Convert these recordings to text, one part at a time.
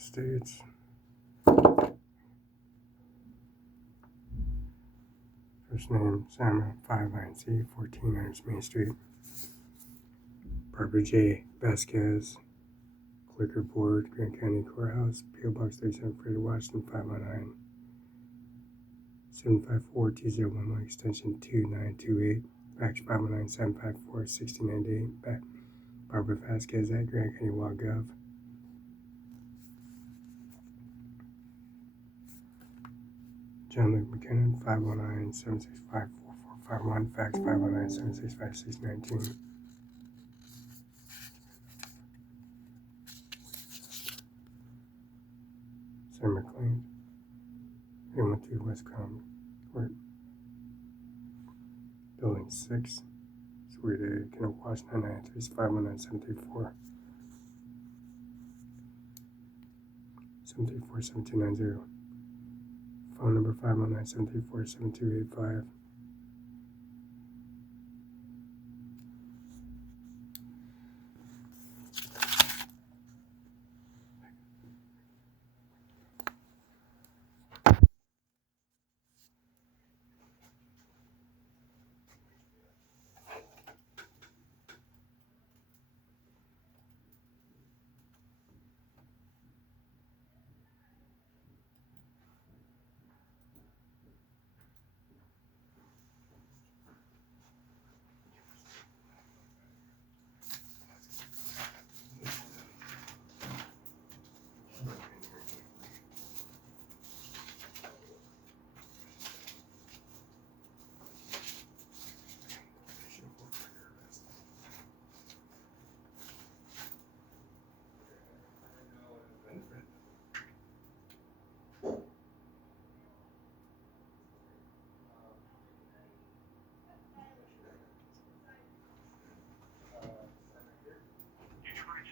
States. First name, CIMARON5INC, 1400 Main Street. Barbara J. Vasquez, Clicker Board, Grand County Courthouse, P.O. Box 37, Fredo, Washington, 519. 754-2011, extension 2928, fax 519-754-6098, back Barbara Vasquez at Grand County Gov. John Luke McKinnon, 519-765-4451, fax 519-765-619. Sam McLean, 312 West Common Court, Building 6, Suite A, Kennewick, Washington, 935-519-734. 734-7290. Phone number 519-734-7285.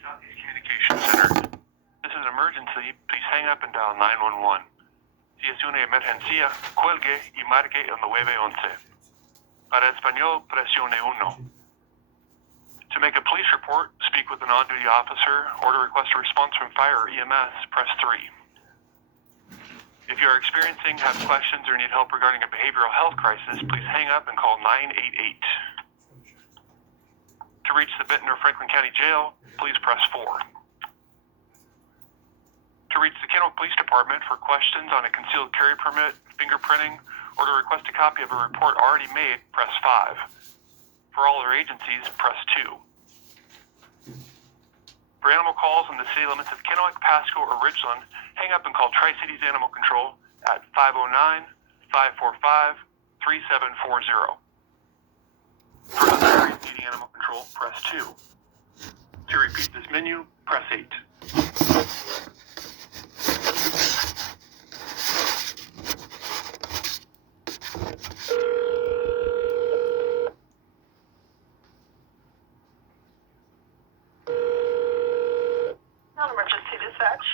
Southeast Communications Center. This is an emergency. Please hang up and dial 911. Si es una emergencia, cuelgue y marque el 911. Para español, presione 1. To make a police report, speak with an on-duty officer, or to request a response from fire or EMS, press 3. If you are experiencing, have questions, or need help regarding a behavioral health crisis, please hang up and call 988. To reach the Benton or Franklin County Jail, please press 4. To reach the Kennewick Police Department for questions on a concealed carry permit, fingerprinting, or to request a copy of a report already made, press 5. For all other agencies, press 2. For animal calls in the city limits of Kennewick, Pasco, or Richland, hang up and call Tri-Cities Animal Control at 509-545-3740. For other areas needing animal control, press 2. To repeat this menu, press 8. Non-emergency dispatch.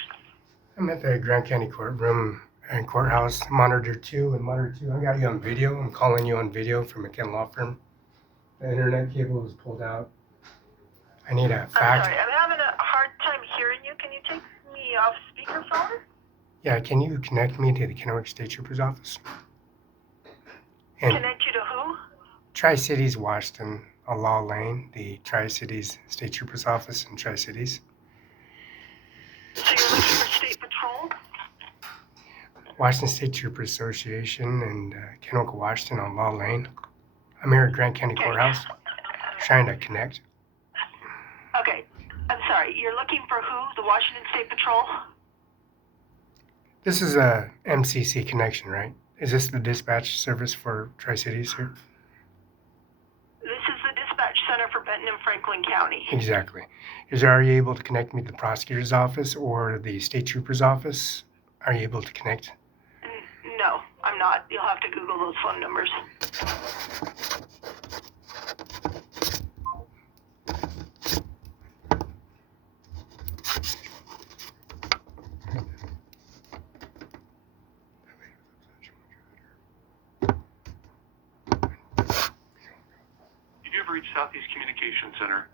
I'm at the Grand County Courtroom and Courthouse, Monitor 2 and Monitor 2. I got you on video. I'm calling you on video from McKenna Law Firm. The internet cable was pulled out. I need a fax. I'm sorry, I'm having a hard time hearing you. Can you take me off speakerphone? Yeah, can you connect me to the Kennewick State Trooper's office? And Connect you to who? Tri-Cities, Washington, Law Lane, the Tri-Cities State Trooper's office in Tri-Cities. So you're looking for State Patrol? Washington State Troopers Association and Kennewick, Washington on Law Lane. I'm here at Grand County Courthouse trying to connect. Okay, I'm sorry, you're looking for who? The Washington State Patrol? This is a MCC connection, right? Is this the dispatch service for Tri-Cities here? This is the dispatch center for Benton and Franklin County. Exactly. Are you able to connect me to the prosecutor's office or the state trooper's office? Are you able to connect? No, I'm not. You'll have to Google those phone numbers. You've reached Southeast Communications Center.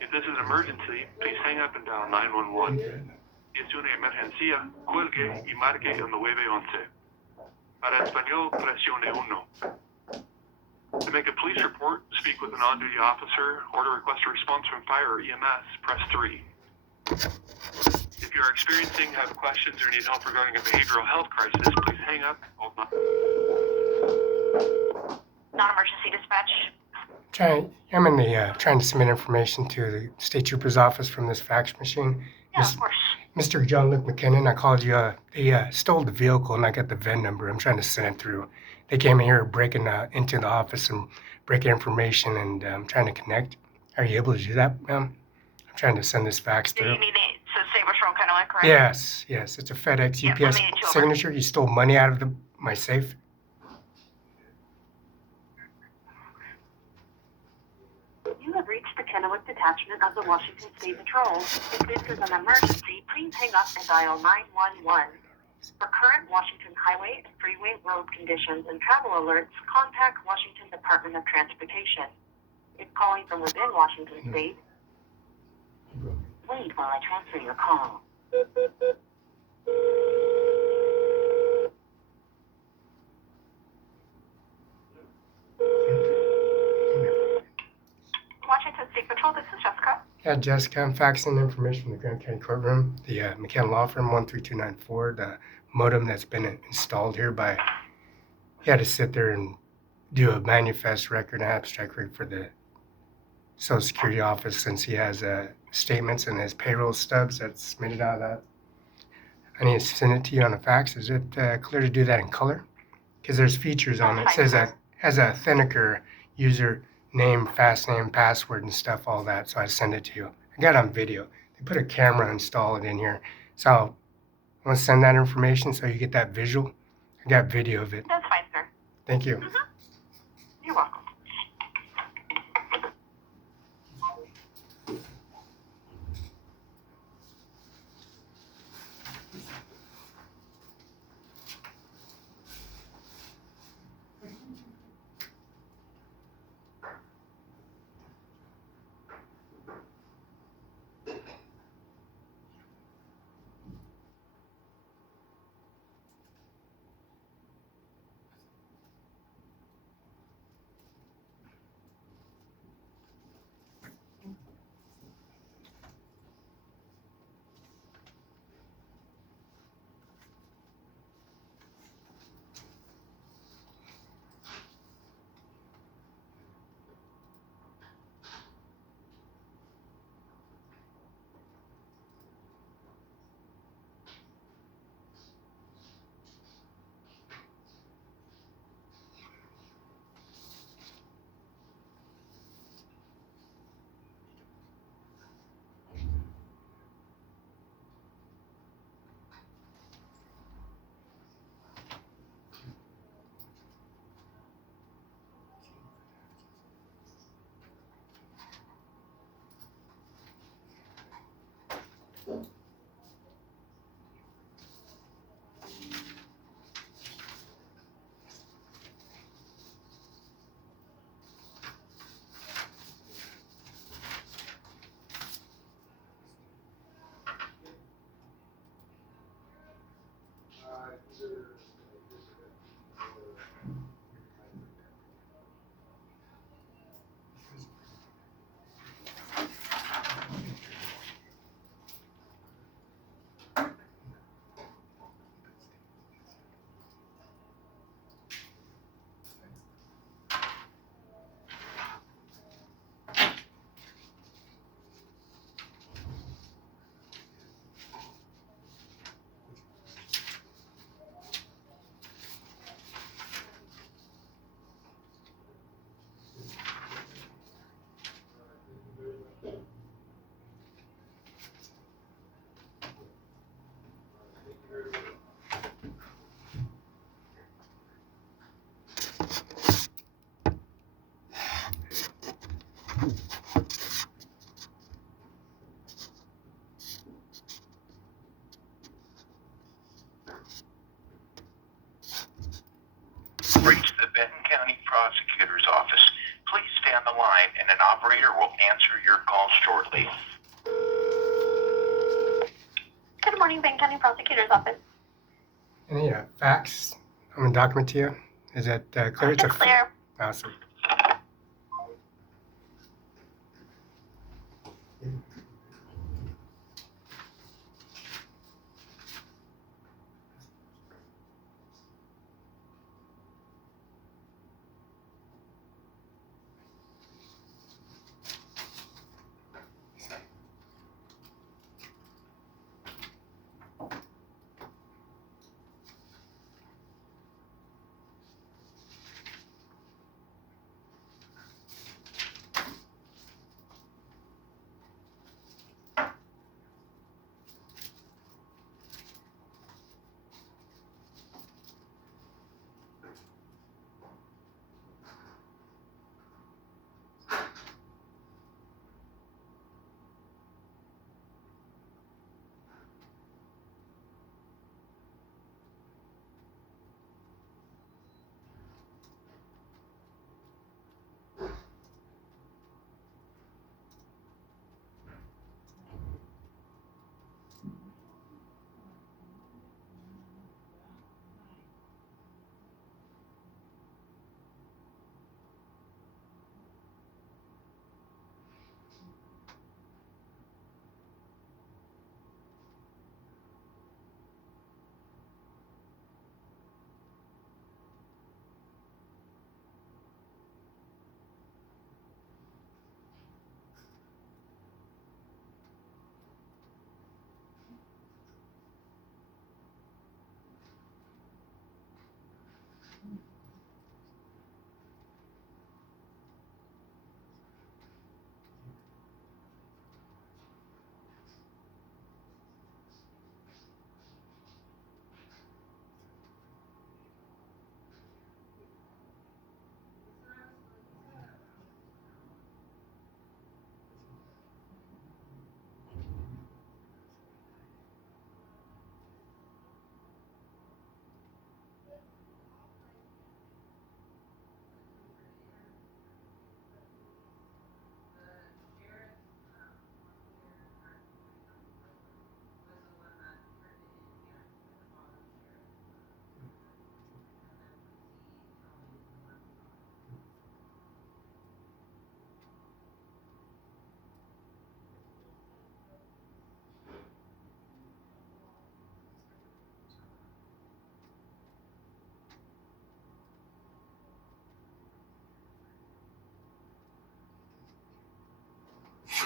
If this is an emergency, please hang up and dial 911. Si es una emergencia, cuelgue y marque el 911. Para español, presione 1. To make a police report, speak with an on-duty officer, or to request a response from fire or EMS, press 3. If you are experiencing, have questions, or need help regarding a behavioral health crisis, please hang up. Hold on. Non-emergency dispatch. I'm in the trying to submit information to the state trooper's office from this fax machine. Yeah, of course. Mr. John Luke McKinnon, I called you. They stole the vehicle and I got the VIN number. I'm trying to send it through. They came here breaking into the office and breaking information, and I'm trying to connect. Are you able to do that, ma'am? I'm trying to send this fax Do through. you need it to say what's wrong, kind of like, correct? Yes. It's a FedEx Yeah, UPS let me get you over. signature. You stole money out of my safe. You have reached the Kennewick Detachment of the Washington State Patrol. If this is an emergency, please hang up and dial 911. For current Washington highway and freeway road conditions and travel alerts, contact Washington Department of Transportation. If calling from within Washington State, wait while I transfer your call. Washington State Patrol, this is Jessica. Yeah, Jessica, I'm faxing information from the Grand County Courtroom, the McKenna Law Firm 13294, the modem that's been installed here by, he had to sit there and do a manifest record and abstract record for the Social Security office since he has statements and his payroll stubs that's submitted out of that. I need to send it to you on a fax. Is it clear to do that in color? Because there's features on it. It says that has a authenticator user name, fast name, password, and stuff, all that. So I send it to you. I got it on video. They put a camera installed in here. So I want to send that information so you get that visual. I got video of it. That's fine, sir. Thank you. You're welcome. Reach the Benton County Prosecutor's Office. Please stay on the line and an operator will answer your call shortly. Good morning. morning, Benton County Prosecutor's Office. Any facts I'm going to document to you? Is that clear? It's clear. Awesome.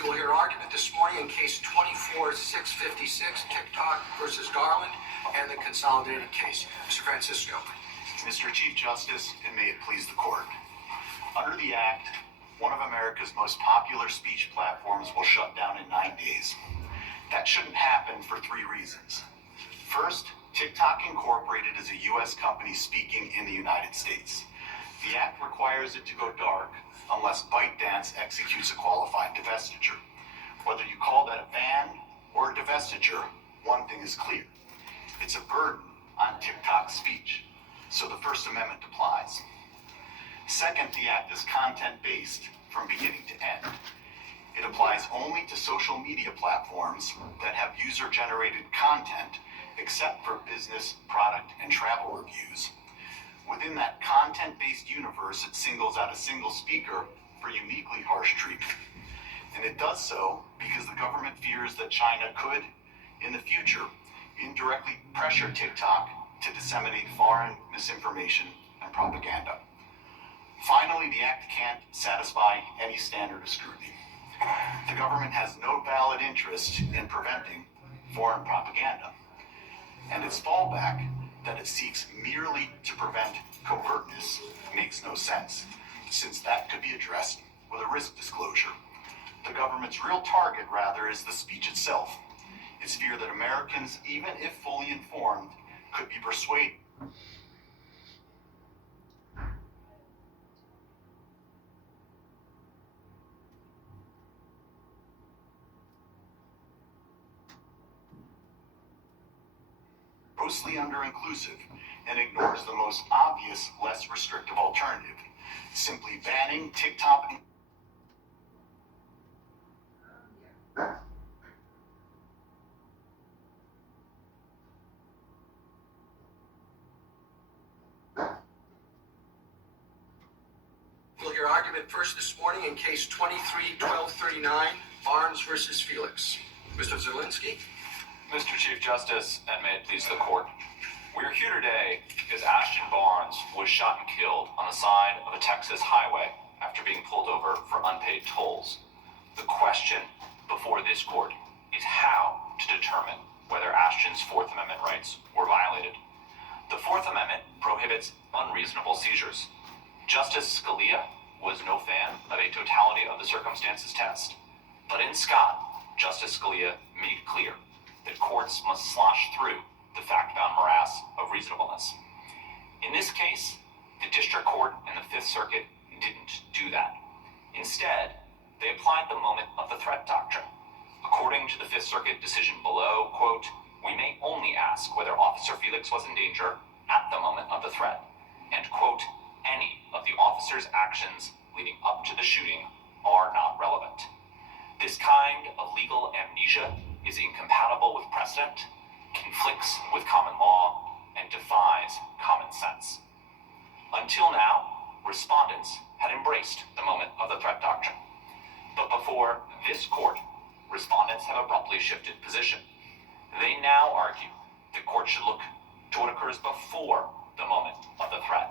We will hear argument this morning in case 24-656, TikTok versus Garland, and the consolidated case. Mr. Francisco. Mr. Chief Justice, and may it please the court. Under the Act, one of America's most popular speech platforms will shut down in 9 days. That shouldn't happen for 3 reasons. First, TikTok Incorporated is a U.S. company speaking in the United States. The Act requires it to go dark unless ByteDance executes a qualified divestiture. Whether you call that a ban or a divestiture, one thing is clear. It's a burden on TikTok's speech, so the First Amendment applies. Second, the Act is content-based from beginning to end. It applies only to social media platforms that have user-generated content, except for business, product, and travel reviews. Within that content-based universe, it singles out a single speaker for uniquely harsh treatment. And it does so because the government fears that China could, in the future, indirectly pressure TikTok to disseminate foreign misinformation and propaganda. Finally, the Act can't satisfy any standard of scrutiny. The government has no valid interest in preventing foreign propaganda, and its fallback that it seeks merely to prevent covertness makes no sense, since that could be addressed with a risk disclosure. The government's real target, rather, is the speech itself. It's fear that Americans, even if fully informed, could be persuaded. Grossly under-inclusive and ignores the most obvious, less restrictive alternative, simply banning TikTok. your argument first this morning in case 23-1239, Barnes versus Felix. Mr. Zielinski? Mr. Chief Justice, and may it please the court. We're here today because Ashton Barnes was shot and killed on the side of a Texas highway after being pulled over for unpaid tolls. The question before this court is how to determine whether Ashton's Fourth Amendment rights were violated. The Fourth Amendment prohibits unreasonable seizures. Justice Scalia was no fan of a totality of the circumstances test. But in Scott, Justice Scalia made clear that courts must slosh through the fact-bound morass of reasonableness. In this case, the district court and the Fifth Circuit didn't do that. Instead, they applied the moment of the threat doctrine. According to the Fifth Circuit decision below, quote, "We may only ask whether Officer Felix was in danger at the moment of the threat, and, quote, any of the officer's actions leading up to the shooting are not relevant." This kind of legal amnesia is incompatible with precedent, conflicts with common law, and defies common sense. Until now, respondents had embraced the moment of the threat doctrine. But before this court, respondents have abruptly shifted position. They now argue the court should look to what occurs before the moment of the threat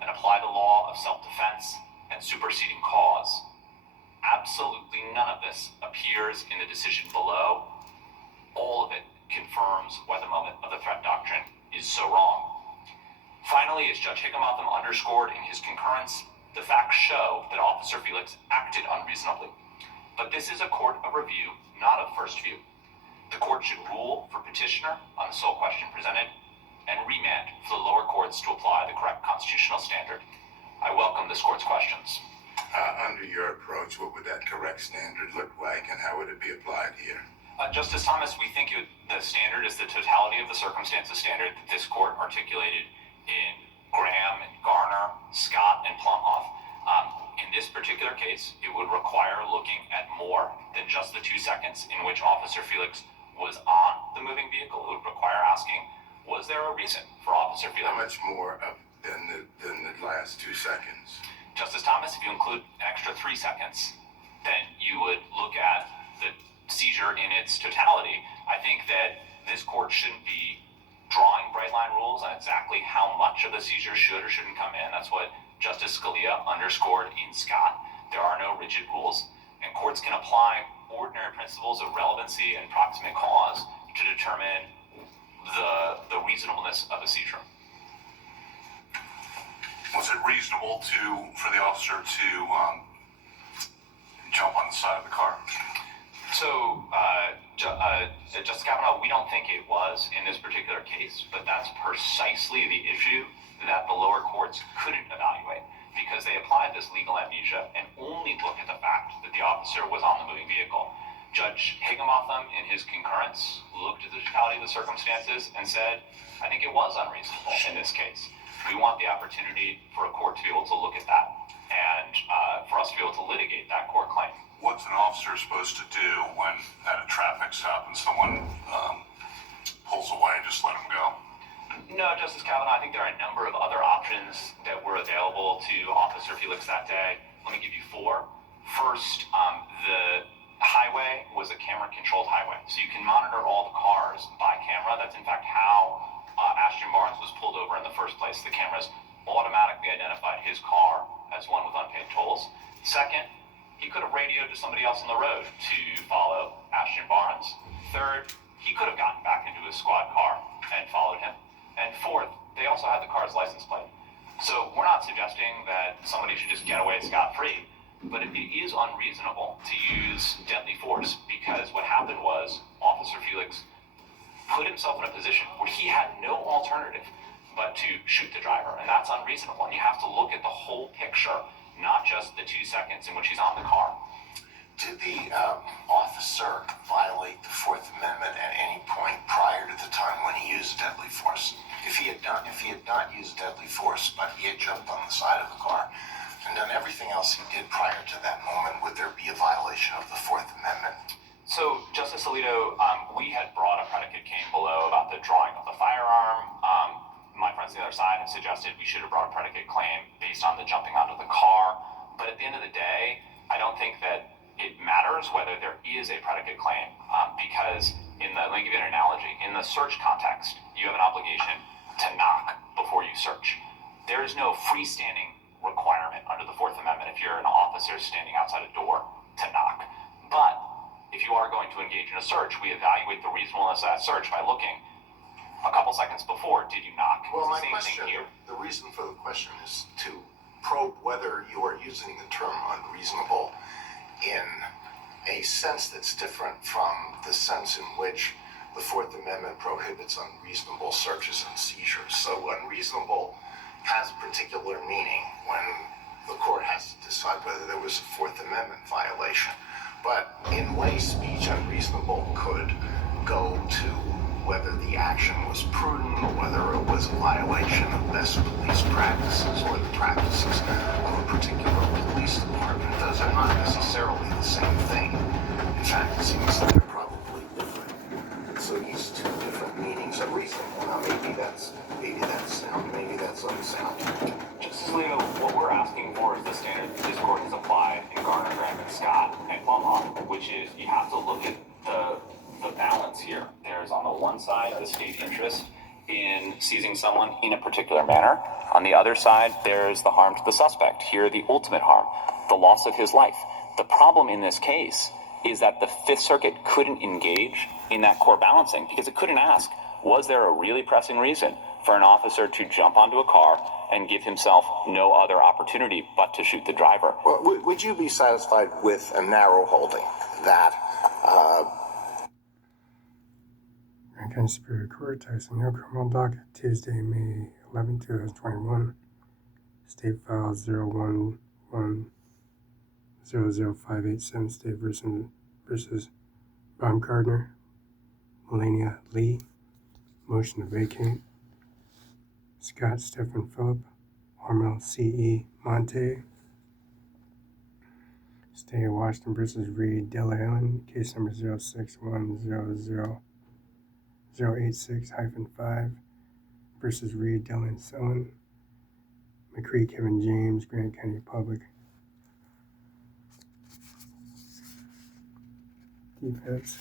and apply the law of self-defense and superseding cause. Absolutely none of this appears in the decision below. All of it confirms why the moment of the threat doctrine is so wrong. Finally, as Judge Higginbotham underscored in his concurrence, the facts show that Officer Felix acted unreasonably. But this is a court of review, not of first view. The court should rule for petitioner on the sole question presented and remand for the lower courts to apply the correct constitutional standard. I welcome this court's questions. Under your approach, what would that correct standard look like, and how would it be applied here? Justice Thomas, we think the standard is the totality of the circumstances standard that this court articulated in Graham and Garner, Scott, and Plumhoff. In this particular case, it would require looking at more than just the 2 seconds in which Officer Felix was on the moving vehicle. It would require asking, was there a reason for Officer Felix? How much more than the last 2 seconds? Justice Thomas, if you include an extra 3 seconds, then you would look at the seizure in its totality. I think that this court shouldn't be drawing bright line rules on exactly how much of the seizure should or shouldn't come in. That's what Justice Scalia underscored in Scott. There are no rigid rules, and courts can apply ordinary principles of relevancy and proximate cause to determine the reasonableness of a seizure. Was it reasonable for the officer to jump on the side of the car? So, Justice Kavanaugh, we don't think it was in this particular case, but that's precisely the issue that the lower courts couldn't evaluate, because they applied this legal amnesia and only looked at the fact that the officer was on the moving vehicle. Judge Higginbotham, in his concurrence, looked at the totality of the circumstances and said, I think it was unreasonable in this case. We want the opportunity for a court to be able to look at that and for us to be able to litigate that court claim. What's an officer supposed to do when at a traffic stop and someone pulls away? Just let him go? No, Justice Kavanaugh, I think there are a number of other options that were available to Officer Felix that day. Let me give you 4. First, the highway was a camera-controlled highway, so you can monitor all the cars by camera. That's in fact how Ashton Barnes was pulled over in the first place. The cameras automatically identified his car as one with unpaid tolls. Second, he could have radioed to somebody else on the road to follow Ashton Barnes. Third, he could have gotten back into his squad car and followed him. And fourth, they also had the car's license plate. So we're not suggesting that somebody should just get away scot-free, but it is unreasonable to use deadly force, because what happened was Officer Felix put himself in a position where he had no alternative but to shoot the driver, and that's unreasonable. And you have to look at the whole picture, not just the 2 seconds in which he's on the car. Did the officer violate the Fourth Amendment at any point prior to the time when he used deadly force? If he had not used deadly force, but he had jumped on the side of the car and done everything else he did prior to that moment, would there be a violation of the Fourth Amendment? So, Justice Alito, we had brought a predicate claim below about the drawing of the firearm. My friends on the other side have suggested we should have brought a predicate claim based on the jumping onto the car. But at the end of the day, I don't think that it matters whether there is a predicate claim, because let me give you an analogy. In the search context, you have an obligation to knock before you search. There is no freestanding requirement under the Fourth Amendment if you're an officer standing outside a door to knock. But if you are going to engage in a search, we evaluate the reasonableness of that search by looking a couple seconds before, did you knock? Well, my It's the same question, thing here. the reason for the question is to probe whether you are using the term unreasonable in a sense that's different from the sense in which the Fourth Amendment prohibits unreasonable searches and seizures. So unreasonable has particular meaning when the court has to decide whether there was a Fourth Amendment violation. But in lay speech, unreasonable could go to whether the action was prudent or whether it was a violation of best police practices or the practices of a particular police department. Those are not necessarily the same thing. In fact, it seems that they're probably different. So these two different meanings of reasonable. Now maybe that's sound, maybe that's unsound. Justice Alito, what we're asking for is the standard this court has applied in Garner, Graham, and Scott and Plumhoff, which is you have to look at the balance here. There's on the one side the state interest in seizing someone in a particular manner. On the other side, there's the harm to the suspect. Here, the ultimate harm, the loss of his life. The problem in this case is that the Fifth Circuit couldn't engage in that core balancing because it couldn't ask, was there a really pressing reason for an officer to jump onto a car and give himself no other opportunity but to shoot the driver? Well, would you be satisfied with a narrow holding that Grand County Superior Court, Tyson Hill Criminal Docket, Tuesday, May 11, 2021. State File 0110058, State versus Baumgartner, Melania Lee. Motion to vacate. Scott Stephen Phillip, Hormel C.E. Monte. State of Washington versus Reed Delahaye, case number 0610086-5 versus Reed Delahaye, McCree Kevin James, Grant County Public Defense.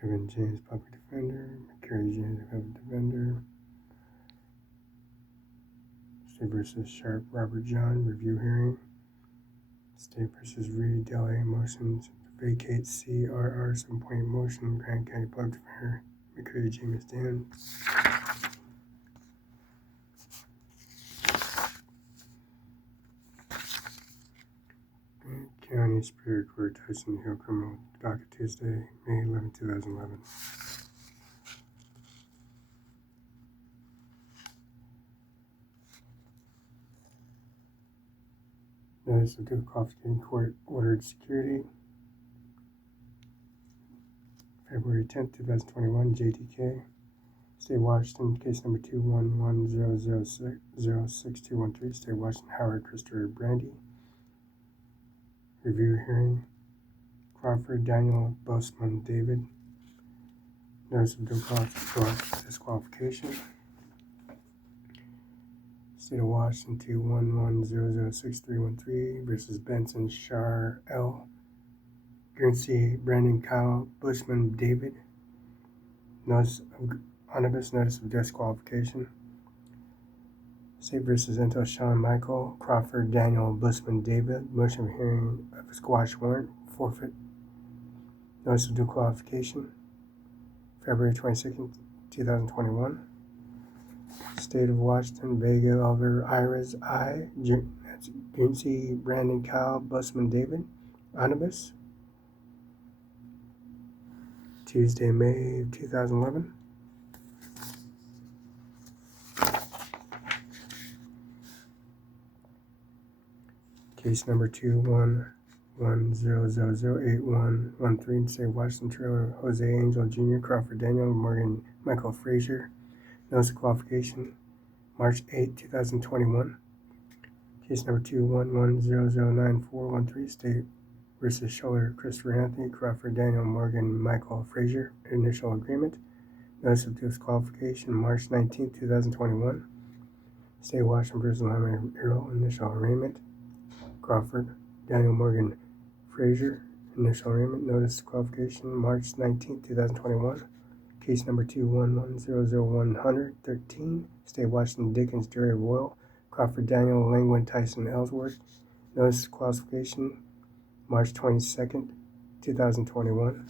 Kevin James, Public Defender, McCree James, Public Defender. State versus Sharp, Robert John, review hearing. State versus Reed, Delahaye, motions to vacate CRR 7.8 motion, Grant County Public Defender, McCree James Dan. Grant County Superior Court, Tyson Hill Criminal Docket, Tuesday, May 11, 2011. Notice of Coffee Court ordered security. February 10th, 2021, JTK. State of Washington, case number 21100606213. State of Washington, Howard Christopher Brandy. Review hearing. Crawford Daniel Bossman David. Notice of disqualification. State of Washington 211006313 versus Benson Shar L. Guernsey Brandon Kyle Bushman David. Notice of omnibus notice of disqualification. State versus Intel Sean Michael Crawford Daniel Bushman David. Motion of hearing of squash warrant forfeit. Notice of disqualification. February 22nd, 2021. State of Washington, Vega, Oliver, Iris, I, Guernsey, Brandon, Kyle, Busman, David, omnibus. Tuesday, May 2011. Case number 211008113. State of Washington, Trailer, Jose Angel Jr., Crawford Daniel, Morgan, Michael Frazier. Notice of qualification, March 8, 2021. Case number 211009413. State versus Scholler, Christopher Anthony, Crawford Daniel, Morgan, Michael Frazier. Initial agreement. Notice of disqualification, March 19, 2021. State of Washington versus Ajmer initial arraignment. Crawford, Daniel Morgan Frazier, initial arraignment. Notice qualification March 19, 2021. Case number 211000113. State of Washington Dickens Jury Royal. Crawford Daniel Langwin Tyson Ellsworth. Notice qualification March 22nd, 2021.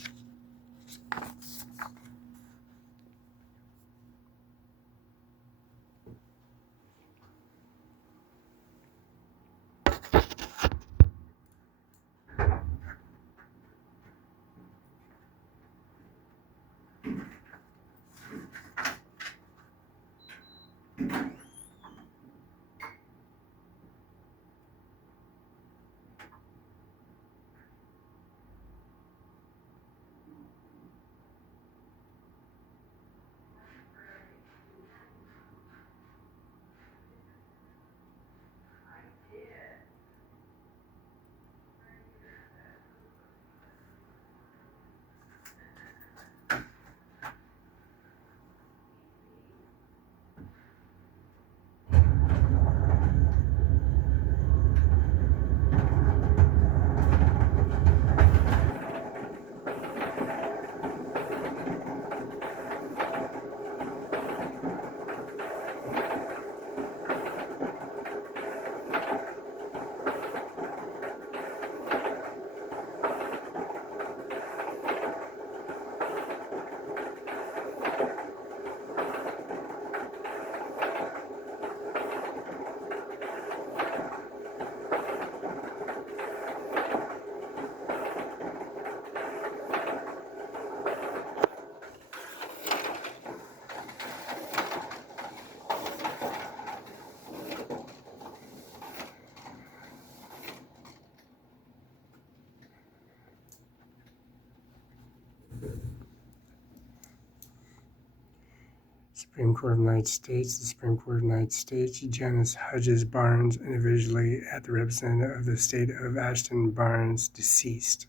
Supreme Court of the United States, the Supreme Court of the United States, Janice Hudges Barnes, individually at the representative of the state of Ashton Barnes, deceased.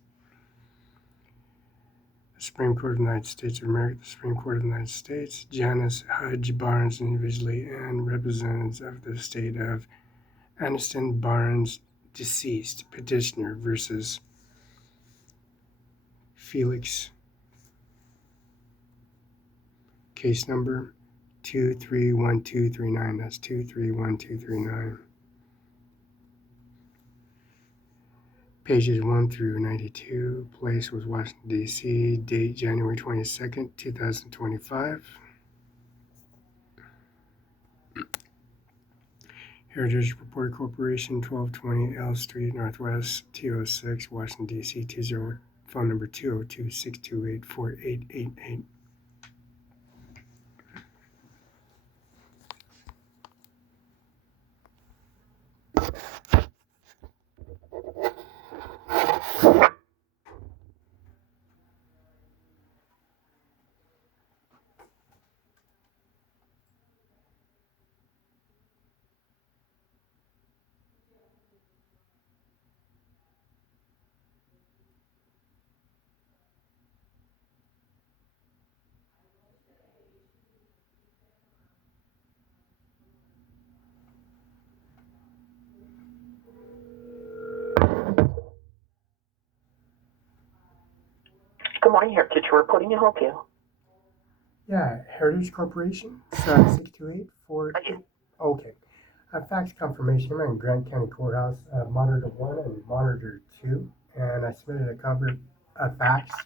The Supreme Court of the United States of America, the Supreme Court of the United States, Janice Hudge Barnes, individually and representatives of the state of Ashton Barnes, deceased. Petitioner versus Felix. Case number 231239. That's 231239. Pages 1 through 92. Place was Washington, D.C. Date January 22nd, 2025. Heritage Report Corporation, 1220 L Street, Northwest, T06, Washington, D.C. 20, phone number 202-628-4888. Good morning, Heritage Reporting. Can I help you? Yeah, Heritage Corporation, 628-4. Okay. Fax confirmation. I'm in Grant County Courthouse, monitor 1 and monitor 2. And I submitted a fax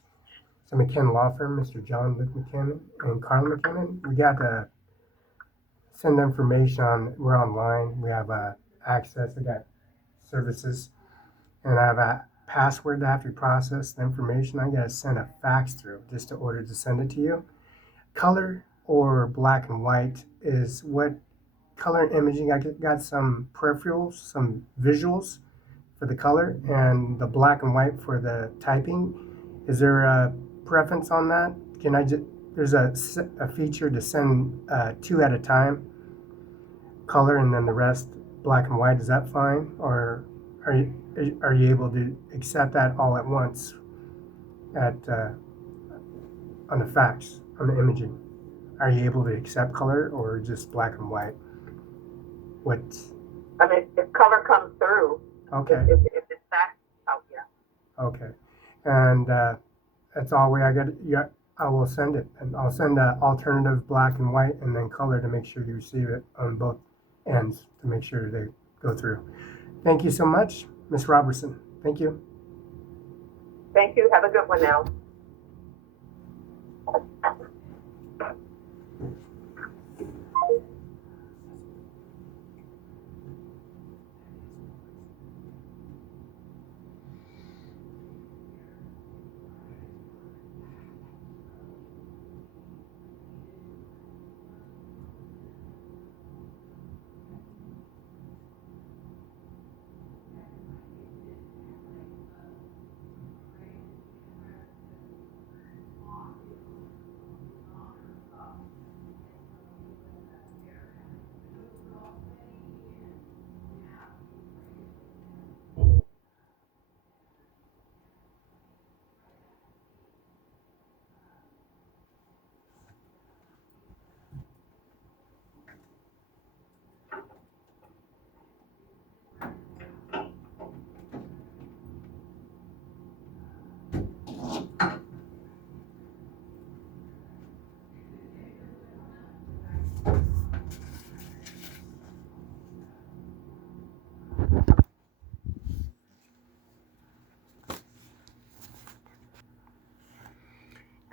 to McKinnon Law Firm, Mr. John Luke McKinnon and Carl McKinnon. We got to send information on, we're online. We have access, we got services. And I have a password that have to process the information. I got to send a fax through just to order to send it to you. Color or black and white is what color imaging. I got some peripherals, some visuals for the color, and the black and white for the typing. Is there a preference on that? Can I just, there's a feature to send 2 at a time, color, and then the rest black and white. Is that fine, or are you able to accept that all at once at on the fax, on the imaging? Are you able to accept color or just black and white? What? I mean, if color comes through, Okay. if it's back out, yeah. Okay. And that's all I got. Yeah, I will send it, and I'll send the alternative black and white, and then color to make sure you receive it on both ends to make sure they go through. Thank you so much, Miss Robertson. Thank you. Thank you. Have a good one now.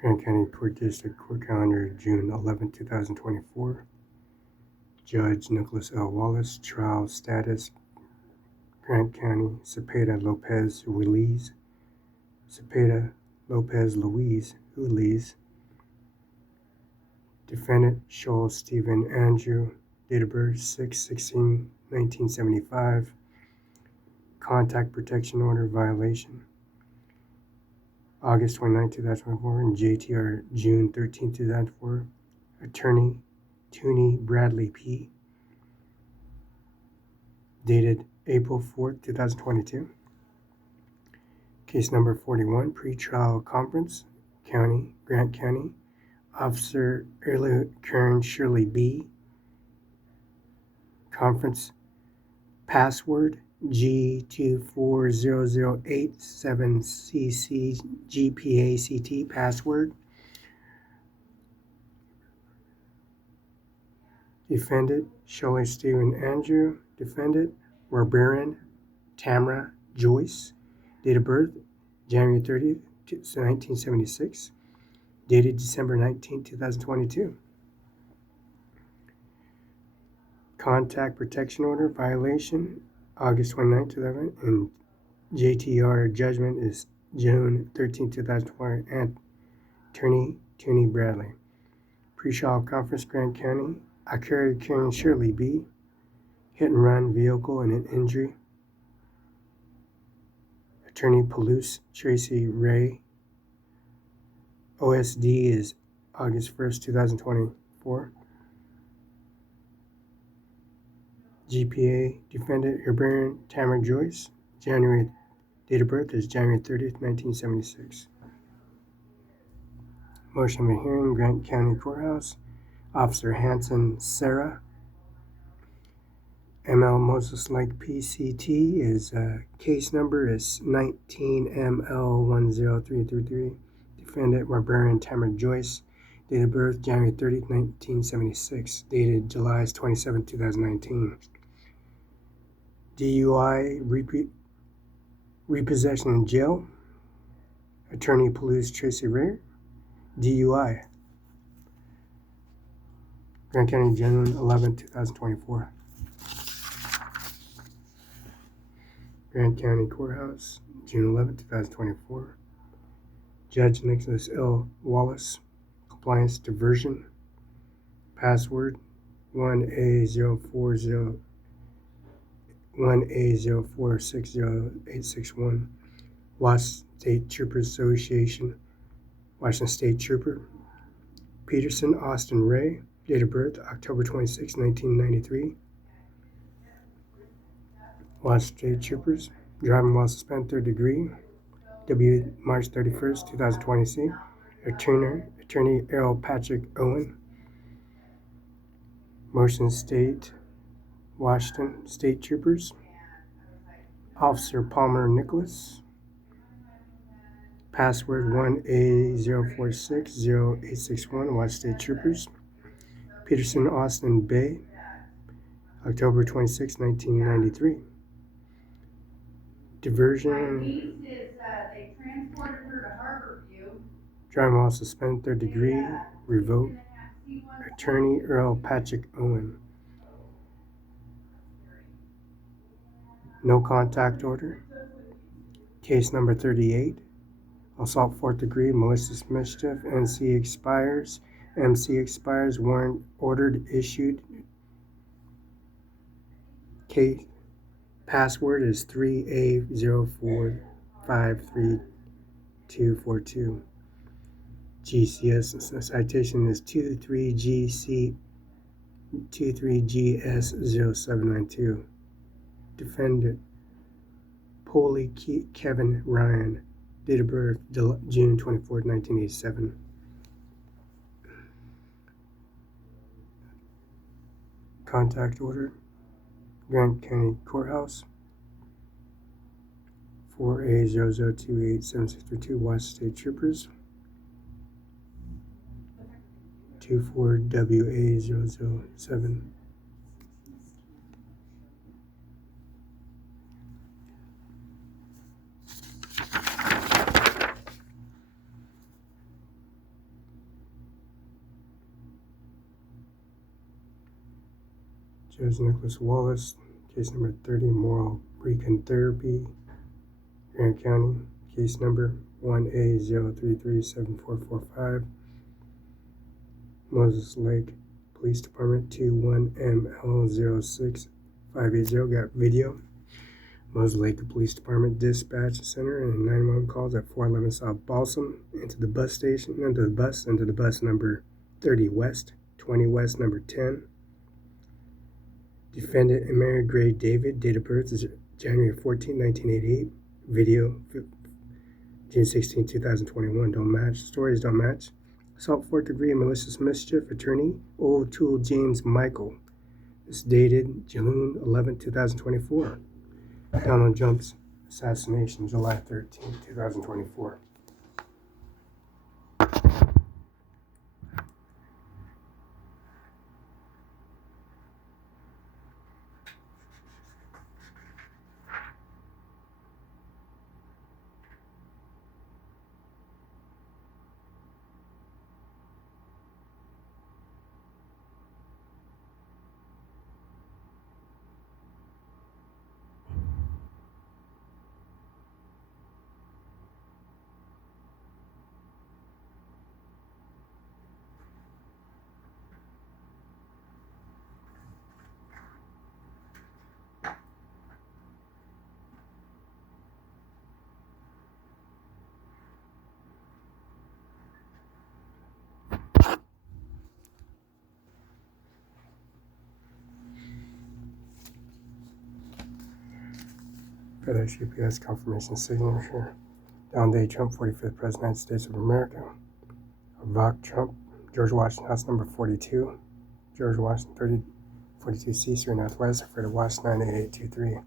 Grand County Court District Court Calendar, June 11, 2024. Judge Nicholas L. Wallace. Trial status: Grant County. Cepeda Lopez Ruiz. Cepeda Lopez Luis Uliz. Defendant Shoal Stephen Andrew. Date of birth 6/16/1975. Contact protection order violation August 29, 2024, and JTR June 13, 2004. Attorney Tooney Bradley P. Dated April 4, 2022. Case number 41, pretrial conference, County, Grant County. Officer Erla Kern Shirley B. Conference password G2400877CC GPACT password. Defendant Shirley Stephen Andrew. Defendant Warbaran Tamara Joyce. Date of birth January 30th, 1976. Dated December 19, 2022. Contact protection order violation August 29, 2000, and JTR judgment is June 13, 2020, and Attorney Tooney Bradley. Pre-trial conference, Grant County. Akari Karen Shirley B. Hit and run vehicle and an injury. Attorney Palouse Tracy Ray. OSD is August 1st, 2024. GPA defendant Herbarian Tamara Joyce. January date of birth is January 30th, 1976. Motion of a hearing, Grant County Courthouse. Officer Hanson Sarah. ML Moses Lake PCT is case number is 19ML10333. Defendant Barbarian Tamara Joyce. Date of birth January 30th, 1976. Dated July 27, 2019. DUI repossession in jail. Attorney Palouse Tracy Ray. DUI. Grant County, June 11, 2024. Grant County Courthouse, June 11, 2024. Judge Nicholas L. Wallace. Compliance diversion. Password 1A0460861861. Washington State Troopers Association. Washington State Trooper. Peterson Austin Ray. Date of birth October 26, 1993. Washington State Troopers. Driving while suspended, third degree. W. March 31st, 2020. Attorney Errol Patrick Owen. Motion State Washington State Troopers. Officer Palmer Nicholas. Password 1A04600861, Washington State Troopers. Peterson Austin Bay, October 26, 1993. Diversion. They transported her to Harborview. Driving while suspended, third degree, revoked. Attorney Earl Patrick Owen. No contact order. Case number 38. Assault fourth degree, malicious mischief, MC expires, warrant ordered, issued. Case password is 3A04532242. GCS citation is 23GS0792. Defendant Polly Kevin Ryan. Date of birth, June 24, 1987. Contact order, Grant County Courthouse, 4A00287632, Washington State Troopers, 24WA007. Judge Nicholas Wallace, case number 30, moral recon therapy, Grant County, case number 1A0337445, Moses Lake Police Department 21ML06580, got video. Moses Lake Police Department Dispatch Center and 911 calls at 411 South Balsam, into the bus station, into the bus number 30 West, 20 West, number 10. Defendant Mary Gray David, date of birth is January 14, 1988. Video, June 16, 2021. Don't match. Stories don't match. Assault fourth degree, malicious mischief. Attorney O'Toole James Michael. It's dated June 11, 2024. Donald Jump's assassination, July 13, 2024. FedEx UPS confirmation signature. Donald J. Trump, 45th President of the United States of America. Ivanka Trump, George Washington House number 42. George Washington 3042 C Street Northwest, Fred Washington 98823.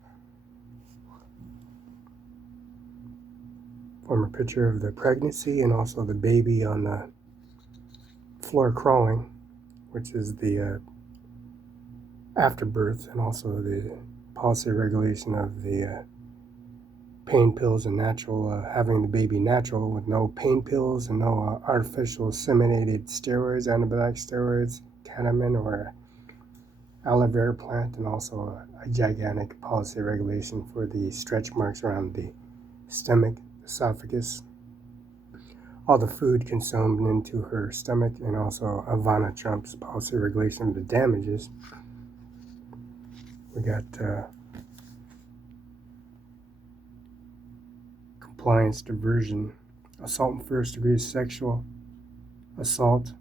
Former picture of the pregnancy and also the baby on the floor crawling, which is the afterbirth, and also the policy regulation of the pain pills and natural, having the baby natural with no pain pills and no artificial disseminated steroids, anabolic steroids, ketamine, or aloe vera plant, and also a gigantic policy regulation for the stretch marks around the stomach, esophagus, all the food consumed into her stomach, and also Ivanka Trump's policy regulation of the damages. We got compliance diversion, assault and first degree sexual assault,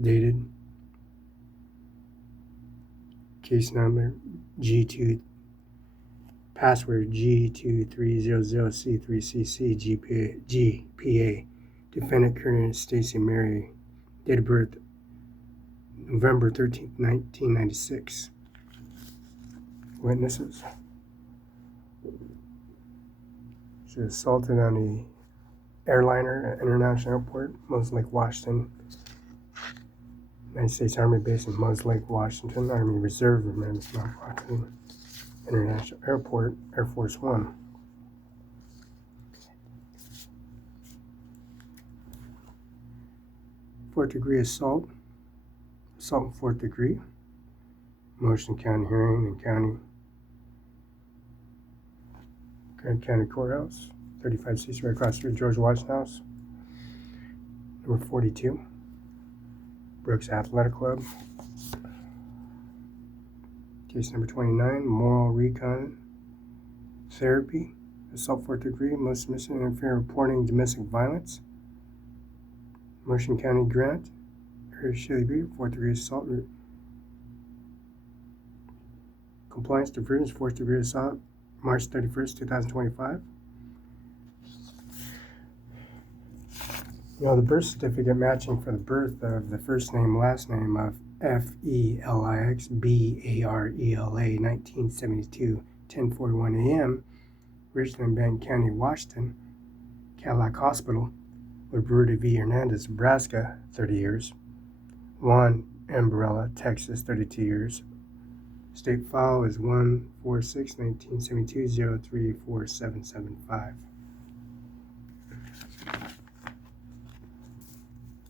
dated case number G2, password G2300C3CC GPA, defendant Colonel Stacy Mary, date of birth November 13th, 1996. Witnesses. She was assaulted on the airliner at International Airport, Moses Lake, Washington. United States Army base in Moses Lake, Washington. Army Reserve remains Mount Washington International Airport, Air Force One. Fourth degree assault. Assault in fourth degree. Motion County hearing in Grand County Courthouse. 35C right across the street, George Washington House. Number 42. Brooks Athletic Club. Case number 29, moral recon therapy, assault fourth degree, most missing interfering reporting domestic violence. Motion County Grant, area Shelley Green, fourth degree assault, compliance diversions, fourth degree assault, March 31st, 2025. You know, the birth certificate matching for the birth of the first name, last name of Felix Barela, 1972, 10:41 a.m., Richland Bank County, Washington, Cadillac Hospital, Roberta V. Hernandez, Nebraska, 30 years. Juan M. Barela, Texas, 32 years. State file is 146-1972-034775.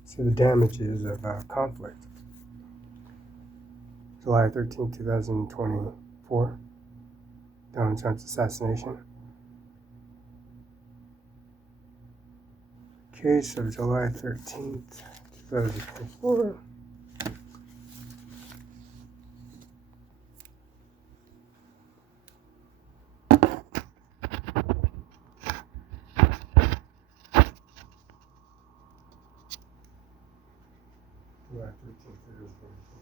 So the damages of conflict. July 13, 2024. Donald Trump's assassination. Case of July 13th, 2024. July 13th, 2024.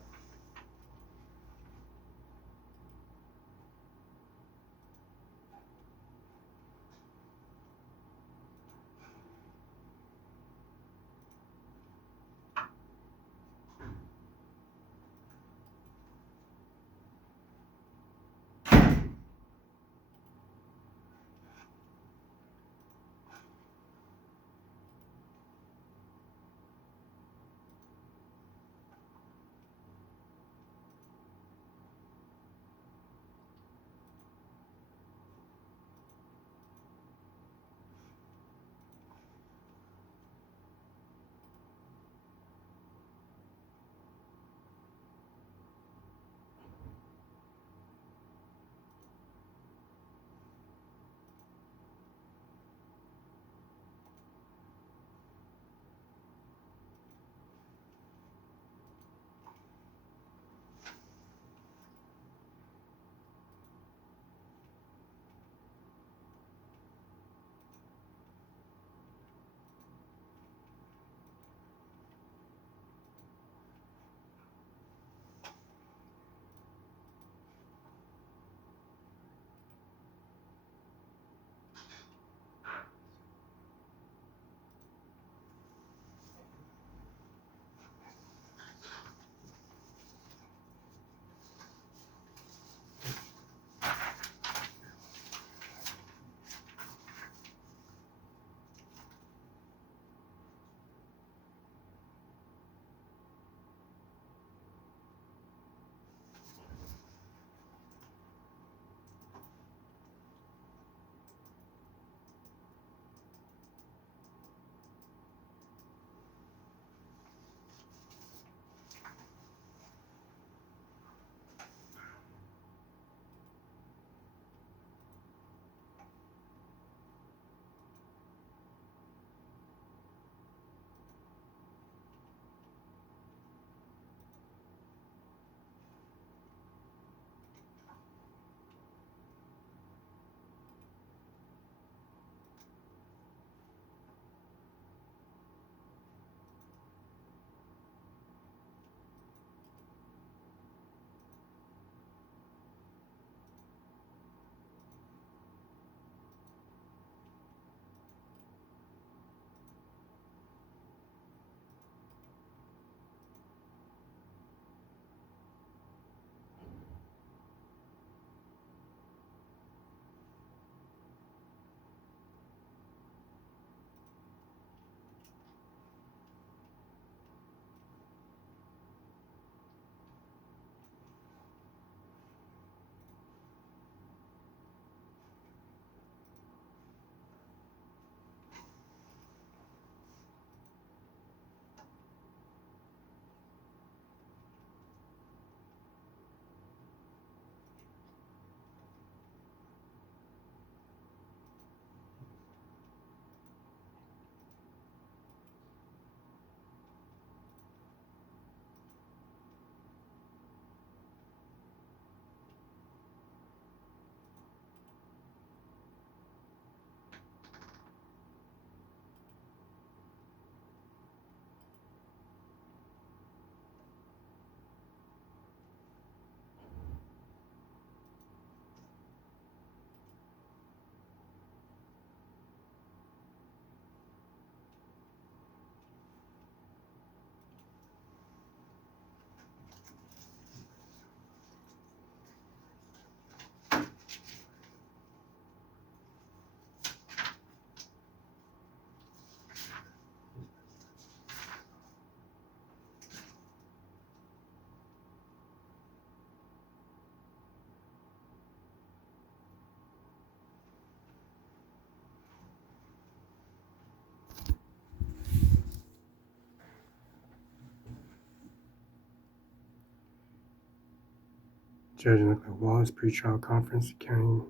Judge Nicholas Wallace, pretrial conference, county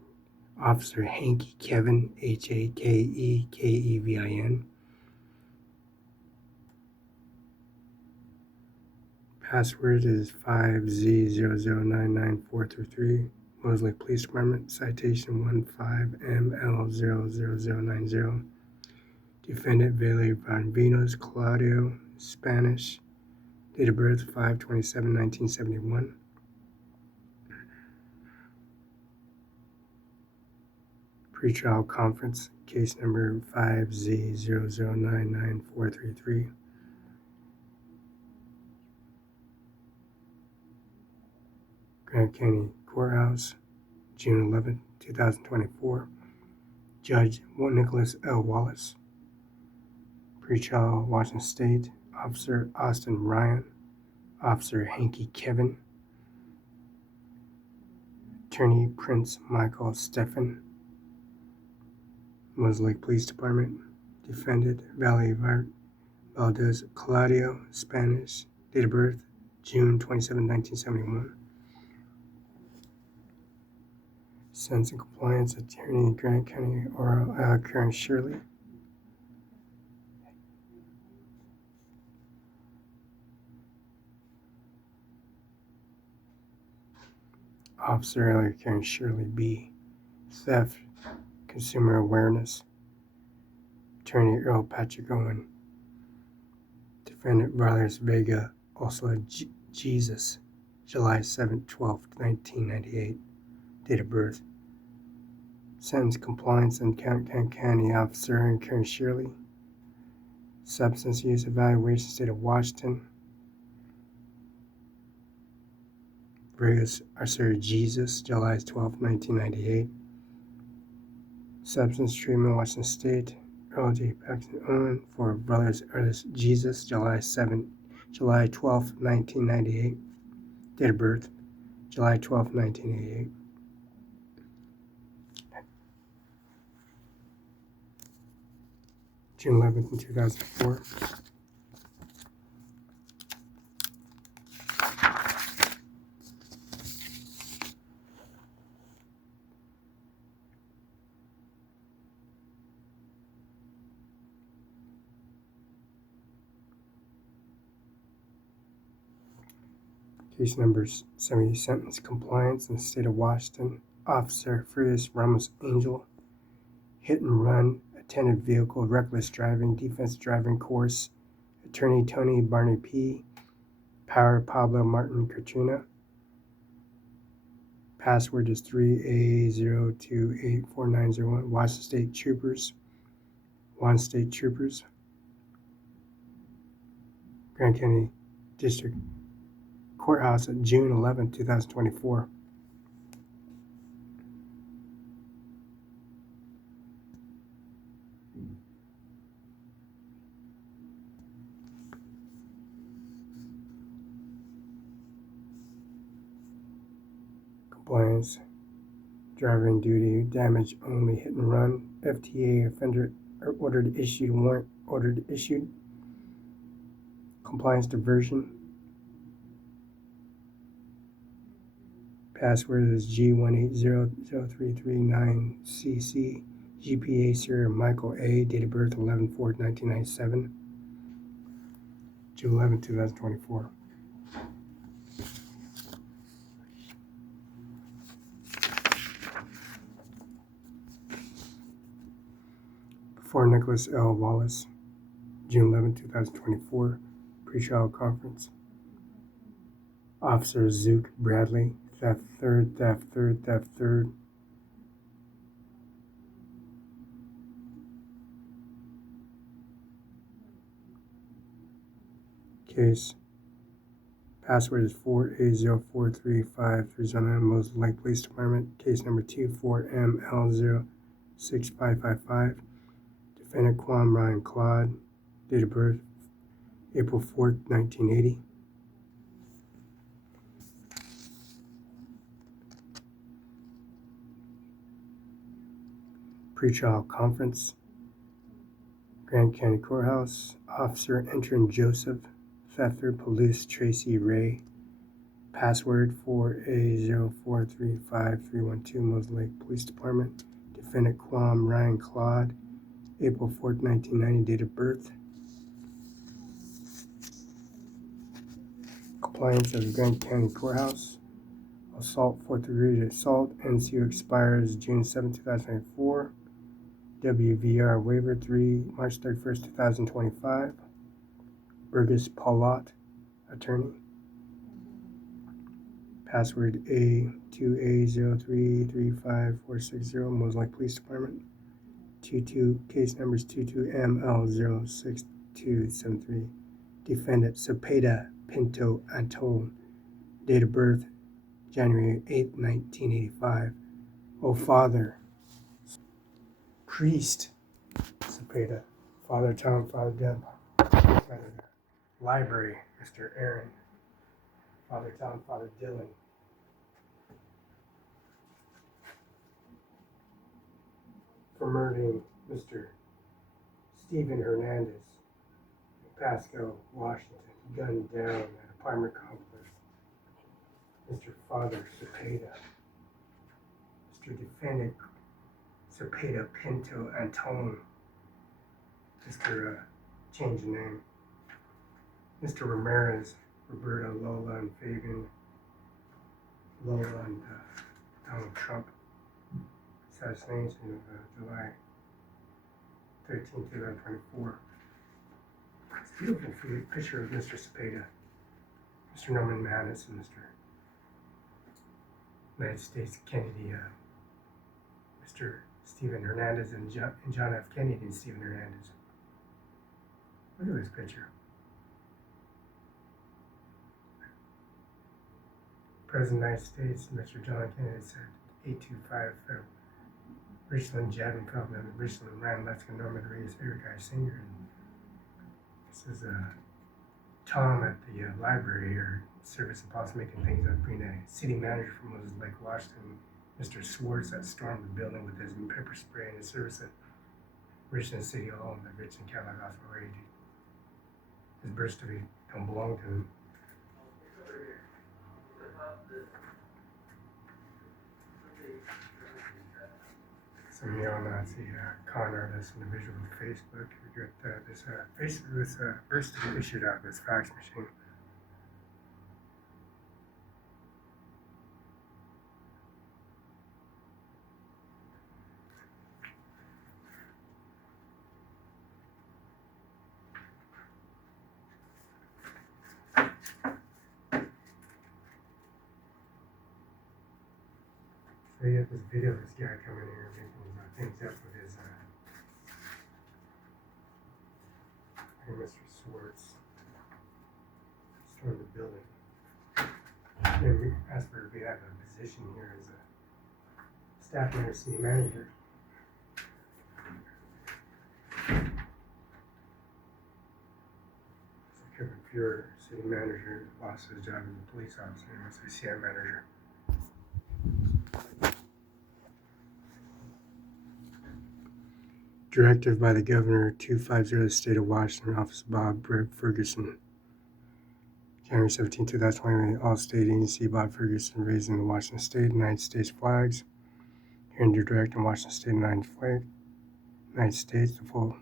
officer Hanky Kevin, Hakekevin. Password is 5Z0099433. Mosley Police Department, citation 15ML00090. Defendant Vele Vanvinos Claudio, Spanish. Date of birth 5/27/1971. Pretrial conference, case number 5Z0099433. Grant County Courthouse, June 11, 2024. Judge Nicholas L. Wallace. Pretrial, Washington State. Officer Austin Ryan. Officer Hanky Kevin. Attorney Prince Michael Stephan. Mosley Police Department. Defendant Valley Valdez Claudio, Spanish. Date of birth June 27, 1971. Sense and Compliance Attorney Grant County Oral Karen Shirley. Officer Karen Shirley B. Theft, Consumer Awareness. Attorney Earl Patrick Owen. Defendant Vargas Vega, also Jesus, July 7, 12, 1998. Date of birth. Sentence Compliance and County Officer and Karen Shirley. Substance Use Evaluation, State of Washington. Vargas Arthur Jesus, July 12, 1998. Substance Treatment, Washington State. Earl J. Paxton Owen for Brothers Arthur Jesus, July 12, 1998. Date of birth, July 12, 1988. June 11, 2004. Case numbers 70, Sentence Compliance in the State of Washington. Officer Frias Ramos Angel. Hit and Run, Attended Vehicle, Reckless Driving, Defense Driving Course. Attorney Tony Barney P. Power Pablo Martin Katrina. Password is 3A0284901. Washington State Troopers. Washington State Troopers. Grand County District Courthouse at June 11, 2024. Compliance, driving duty, damage only, hit and run, FTA, offender ordered issued, warrant ordered issued, compliance diversion. Password is G1800339CC. GPA serial Michael A. Date of birth 11/4/1997. June 11, 2024. Before Nicholas L. Wallace, June 11, 2024. Pretrial conference. Officer Zook Bradley. Theft third. Case. Password is 4A043539. Mosley Lake Police Department. Case number 24ML06555. Defendant Kwam Ryan Claude. Date of birth April 4, 1980. Pretrial conference. Grand County Courthouse. Officer Intern Joseph. Theft third. Police Tracy Ray. Password 4A0435312, Moses Lake Police Department. Defendant Quam Ryan Claude, April 4th, 1990, date of birth. Compliance of the Grant County Courthouse. Assault, 4th degree assault. NCO expires June 7, 2024. WVR waiver 3, March 31st, 2025. Burgess Paulat, attorney. Password A2A0335460, Moses Lake Police Department. 22, case numbers 22ML06273. Defendant Cepeda Pinto Antone. Date of birth January 8, 1985. Oh, Father. Priest Cepeda. Father Tom, Father Deb. Library, Mr. Aaron. Father Tom, Father Dylan. For murdering Mr. Stephen Hernandez, Pasco, Washington, gunned down at apartment complex. Mr. Father Cepeda. Mr. Defendant Cepeda Pinto Antone. Mr. Change the name. Mr. Ramirez, Roberta, Lola, and Fabian. Lola and Donald Trump. Assassination of July 13, 2024. It's a beautiful picture of Mr. Cepeda, Mr. Norman Manus, and Mr. United States Kennedy, Mr. Stephen Hernandez, and John F. Kennedy and Stephen Hernandez. Look at this picture. President of the United States, Mr. John Kennedy said, 825 Richland, Javin Feldman, Richland, Ryan Letzke, Norman Reeves, Eric I. Singer. And this is Tom at the library here, service and policy making things up. Being a city manager from Moses Lake, Washington, Mr. Swartz that stormed the building with his pepper spray and his service at Richland City Hall and the Richland Cadillac Hospital where his birth certificate don't belong to him. Some neo-Nazi con artist individual with Facebook. We got this birth certificate issued out of this fax machine. So you have this video of this guy coming here and making things up with his, Mr. Swartz. Stormed the building. And we asked for if we have a position here as a staff member, city manager. So Kevin Fuhrer, city manager, lost his job as a police officer and was a CI manager. Directive by the Governor 250, State of Washington, Office of Bob Ferguson. January 17, 2020, all state agency Bob Ferguson raising the Washington State, United States flags. Hearing to direct in Washington State, United States, the full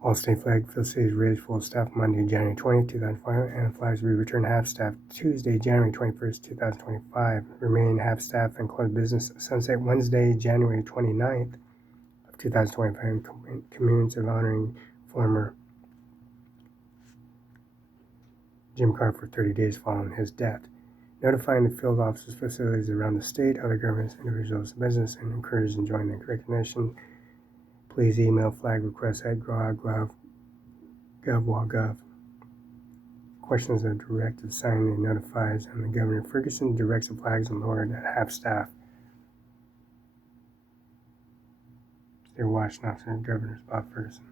all state flag facilities raised full staff Monday, January 20, 2025, and flags will be returned half staff Tuesday, January 21st, 2025. Remaining half staff and closed business sunset Wednesday, January 29th of 2025. Commemorative honoring former Jim Carter for 30 days following his death. Notifying the field officers, facilities around the state, other governments, individuals, business, and encourage and join the recognition. Please email flag requests at gov.gov. Questions of directive signed and notifies, and the Governor Ferguson directs the flags and lowered at half staff. State of Washington Officer and Governor Bob Ferguson.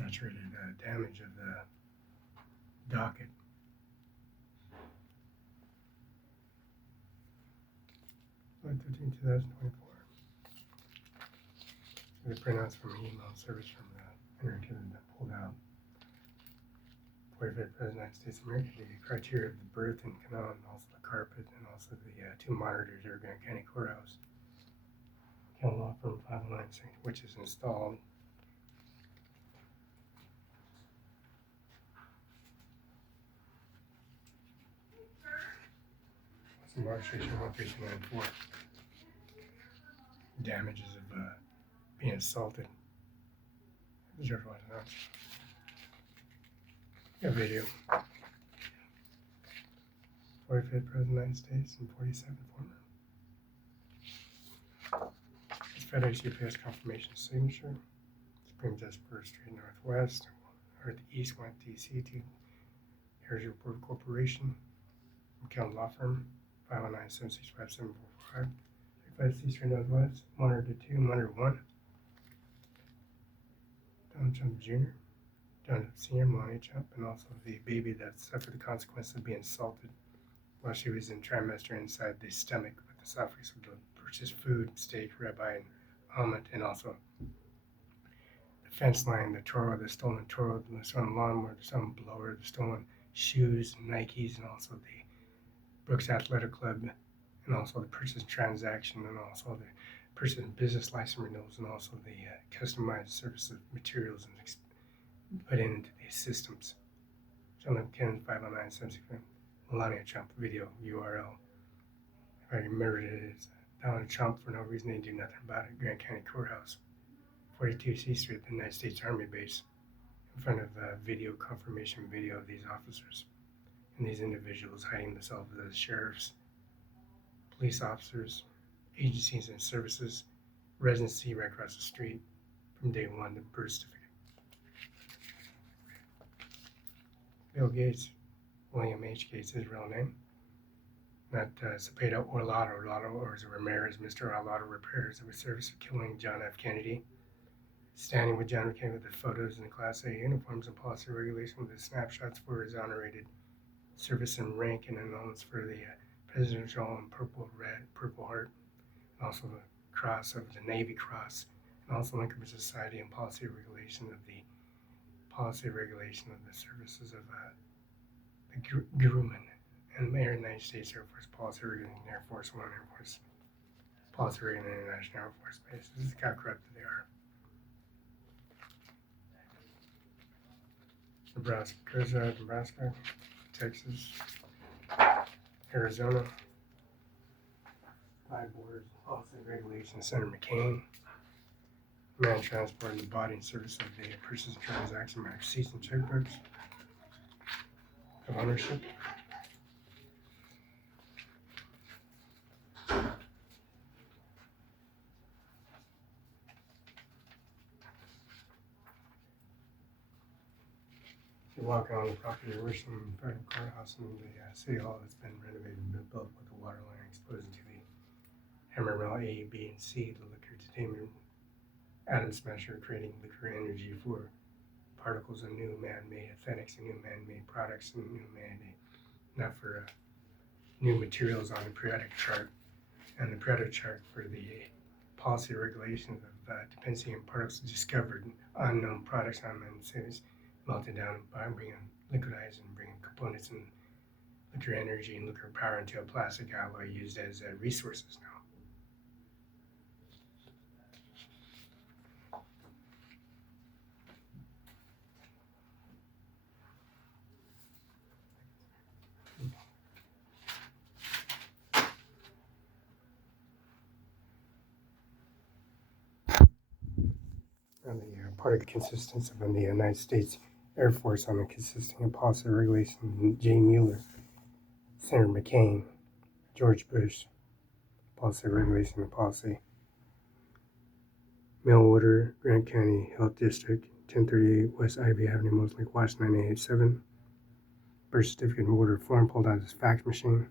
saturated damage of the docket. July 13, 2024. The printouts from an email service from the internet that pulled out 45th President of the United States of America, the criteria of the birth and canal, and also the carpet, and also the two monitors at Grand County Courthouse. Law Firm 519, which is installed. Some registration 13294. Damages of being assaulted. George Washington. A video. 45th President of the United States and 47 former. It's FedEx UPS confirmation signature. Supreme Justice First Street Northwest, or the East 1 DC to Heritage Report Corporation. McKellen Law Firm, 519-765-745. 35 C Street Northwest, Monitor 2, Monitor 1. Donald Trump Jr., Donald Senior, Melania Trump, and also the baby that suffered the consequences of being assaulted while she was in trimester inside the stomach with the sufferings of the purchased food, steak, ribeye, and omelet, and also the fence line, the Toro, the stolen lawnmower, the stolen blower, the stolen shoes, Nikes, and also the Brooks Athletic Club, and also the purchase transaction, and also the purchase and business license renewals, and also the customized services materials and put into these systems. John Ken 509-75, Melania Trump video URL. If I remember it, it's Donald Trump for no reason, they do nothing about it. Grand County Courthouse, 42 C Street, the United States Army base, in front of video confirmation video of these officers and these individuals hiding themselves as sheriffs, police officers, agencies and services, residency right across the street from day one, the birth certificate. Bill Gates, William H. Gates, his real name. Not Cepeda Orlado, or is it Ramirez, Mr. Orlado repairs the service of killing John F. Kennedy. Standing with John F. Kennedy with the photos in the Class A uniforms and policy regulation with the snapshots for his honorated service and rank and announcements for the presidential and purple heart, and also the cross of the Navy Cross, and also Lincoln Society and policy regulation of the services of the Grumman and the United States Air Force policy regulating Air Force One, Air Force policy regulating International Air Force Base. This is how corrupt they are. Nebraska, Texas, Arizona, 5 borders, policy regulation, Senator McCain, man transporting the body and service of the purchase transaction by receipts and checkbooks of ownership. You walk on the property of Richmond Federal Courthouse and the City Hall that's been renovated and built with the water line exposed to the Hammer Mill A, B, and C, the liquor containment atom smasher, creating liquor energy for particles of new man-made aesthetics and new man-made products and new man-made, not for new materials on the periodic chart, and the periodic chart for the policy regulations of dependency and particles discovered unknown products on them cities melted down by bringing liquidized and bringing components and liquor energy and liquor power into a plastic alloy used as resources now. And the part of the consistency of the United States Air Force on the consisting of policy regulation, Jay Mueller, Senator McCain, George Bush, policy regulation and policy. Mail order, Grant County Health District, 1038 West Ivy Avenue, Most Lake, Washington, 987. Birth certificate and order form pulled out of his fax machine.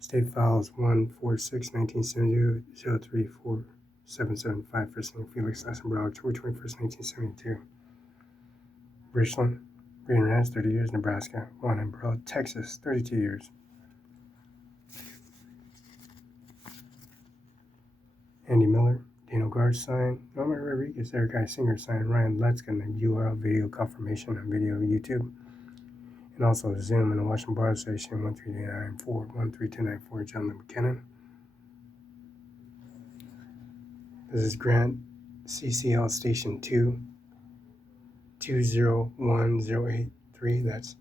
State files 146-1972-034 775, first name Felix, last name Barela, October 21st, 1972. Richland, Green Ranch, 30 years. Nebraska, Juan and Barela, Texas, 32 years. Andy Miller, Daniel Garth sign, Norman Rodriguez, Eric I. Singer sign, Ryan Lutzkin, and URL video confirmation on video YouTube. And also Zoom in the Washington Bar Association 139413294, John Lee McKinnon. This is Grant CCL Station 2, 201083. That's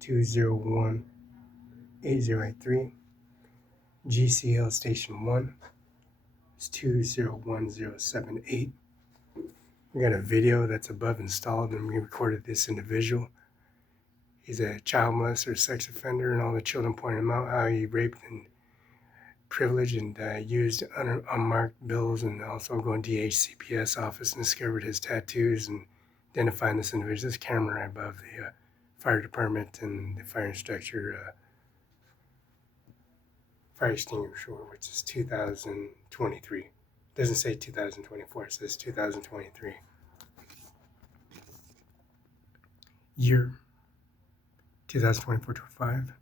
2018083. GCL Station 1 is 201078. We got a video that's above installed, and we recorded this individual. He's a child molester, sex offender, and all the children pointed him out how he raped and privileged and used unmarked bills, and also going to DHCPS office and discovered his tattoos and identifying this individual. This camera right above the fire department and the fire instructor fire extinguisher, which is 2023. It doesn't say 2024, it says 2023. Year 2024-25.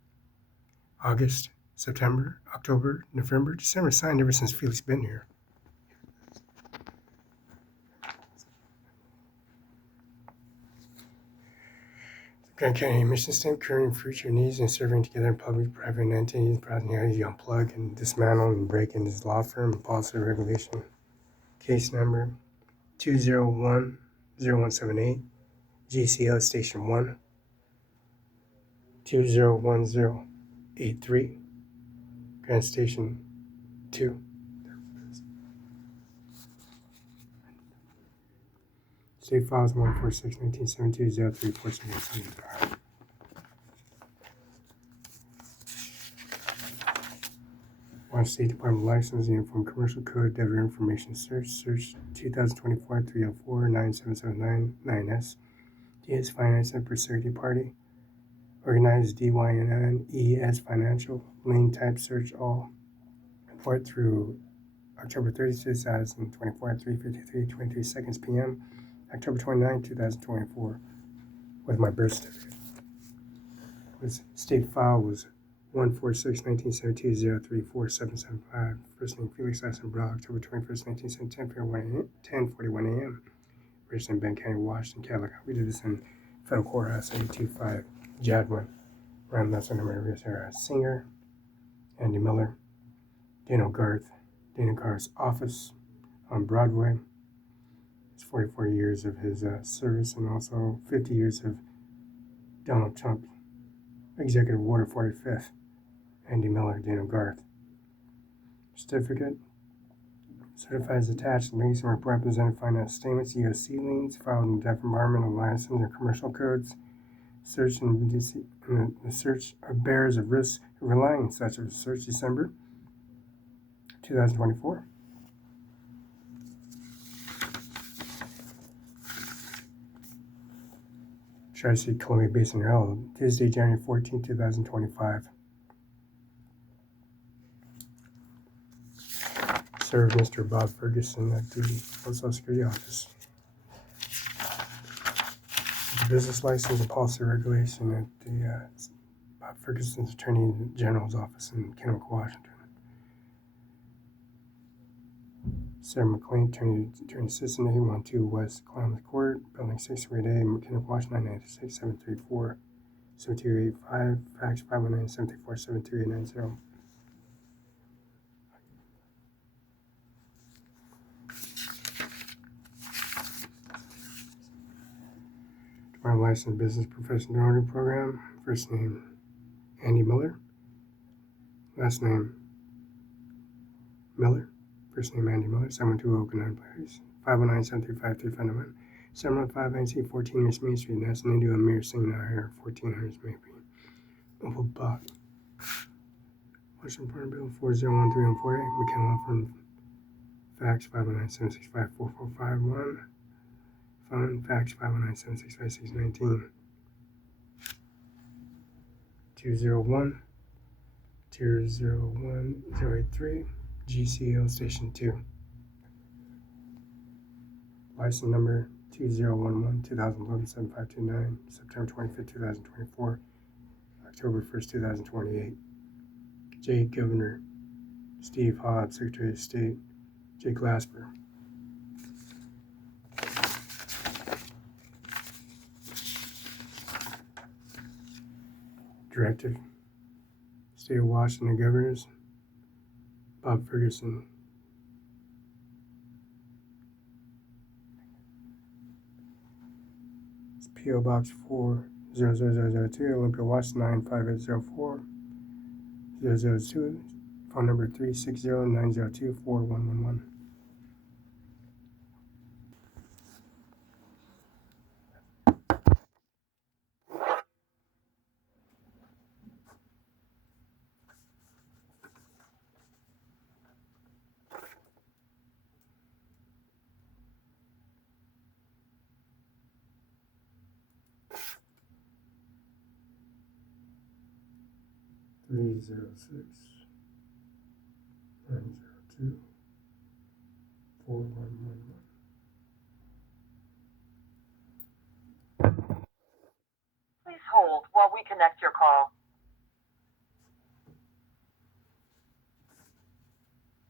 August, September, October, November, December. Signed ever since Felix been here. Grand County mission statement: curing future needs and serving together in public, private, and entities. How you unplug and dismantle and break into his law firm and policy regulation. Case number 2010178. GCL Station 1, 201083. Grand Station 2. State files 146-1972-034775. Washington State Department license, Uniform Commercial Code, Debtor Information Search 2024-304-9779-9S. DS Finance and Prosperity Party. Organized DYNNES Financial. Lane type search all. Report through October 30, 2024 at 3:53:23 seconds p.m. October 29, 2024, with my birth certificate. State file was 146-1972-034775. First name Felix, last name Barela, October 21st, 1970, 10:41 a.m. Richland, Ben County, Washington, Cadillac. We did this in Federal Courthouse 825 Jadwin. Around that's the number of Singer, Andy Miller, Daniel Garth's office on Broadway. It's 44 years of his service, and also 50 years of Donald Trump Executive Order 45th. Andy Miller, Daniel Garth. Certificate. Certifies attached liens and represented finance statements, EOC liens, filed in deaf environmental license and commercial codes. Search and the search of bearers of risk relying on such a search December 2024. Tri-State Columbia Basin Herald, Tuesday, January 14, 2025. Served Mr. Bob Ferguson at the Social Security Office. The business license and policy regulation at the Bob Ferguson's Attorney General's office in Kennewick, Washington. Sarah McLean, Attorney Assistant, 812 West Columbus Court, Building 638A, Kennewick, Washington, 996-734-7285, fax 519-734-73890. Department of License Business Professional Development Program. First name Andy Miller. Last name Miller. First name Andy Miller. 712 Oakland Place. 509-735-359. 715-NC 14 East Main Street. That's Nindu Amir Singh here. 1400 Maybe. Opal Bot. Washington Park Bill 401348. McKenna Law Firm. Fax 509-765-4451. Phone fax 519-765-619. 201-201-083. GCL Station 2. license number 2011-2011-7529, September 25th, 2024, October 1st, 2028. J. Governor, Steve Hobbs, Secretary of State, J. Glasper. Directive, State of Washington Governors, Bob Ferguson. It's P.O. Box 40002, Olympia, Washington 95804 002. Phone number 360-902-4111. Three 902-4111. Please hold while we connect your call.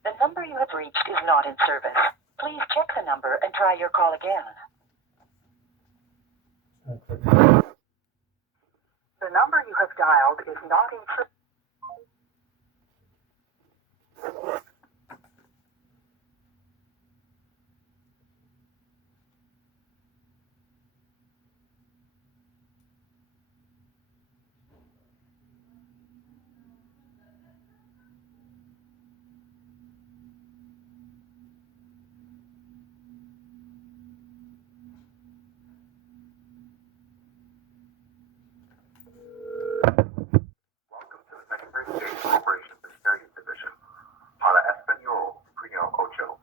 The number you have reached is not in service. Please check the number and try your call again. The number you have dialed is not in service. Welcome to the Secretary of State Corporation Securities Division. Para Espanol, Primo Ocho.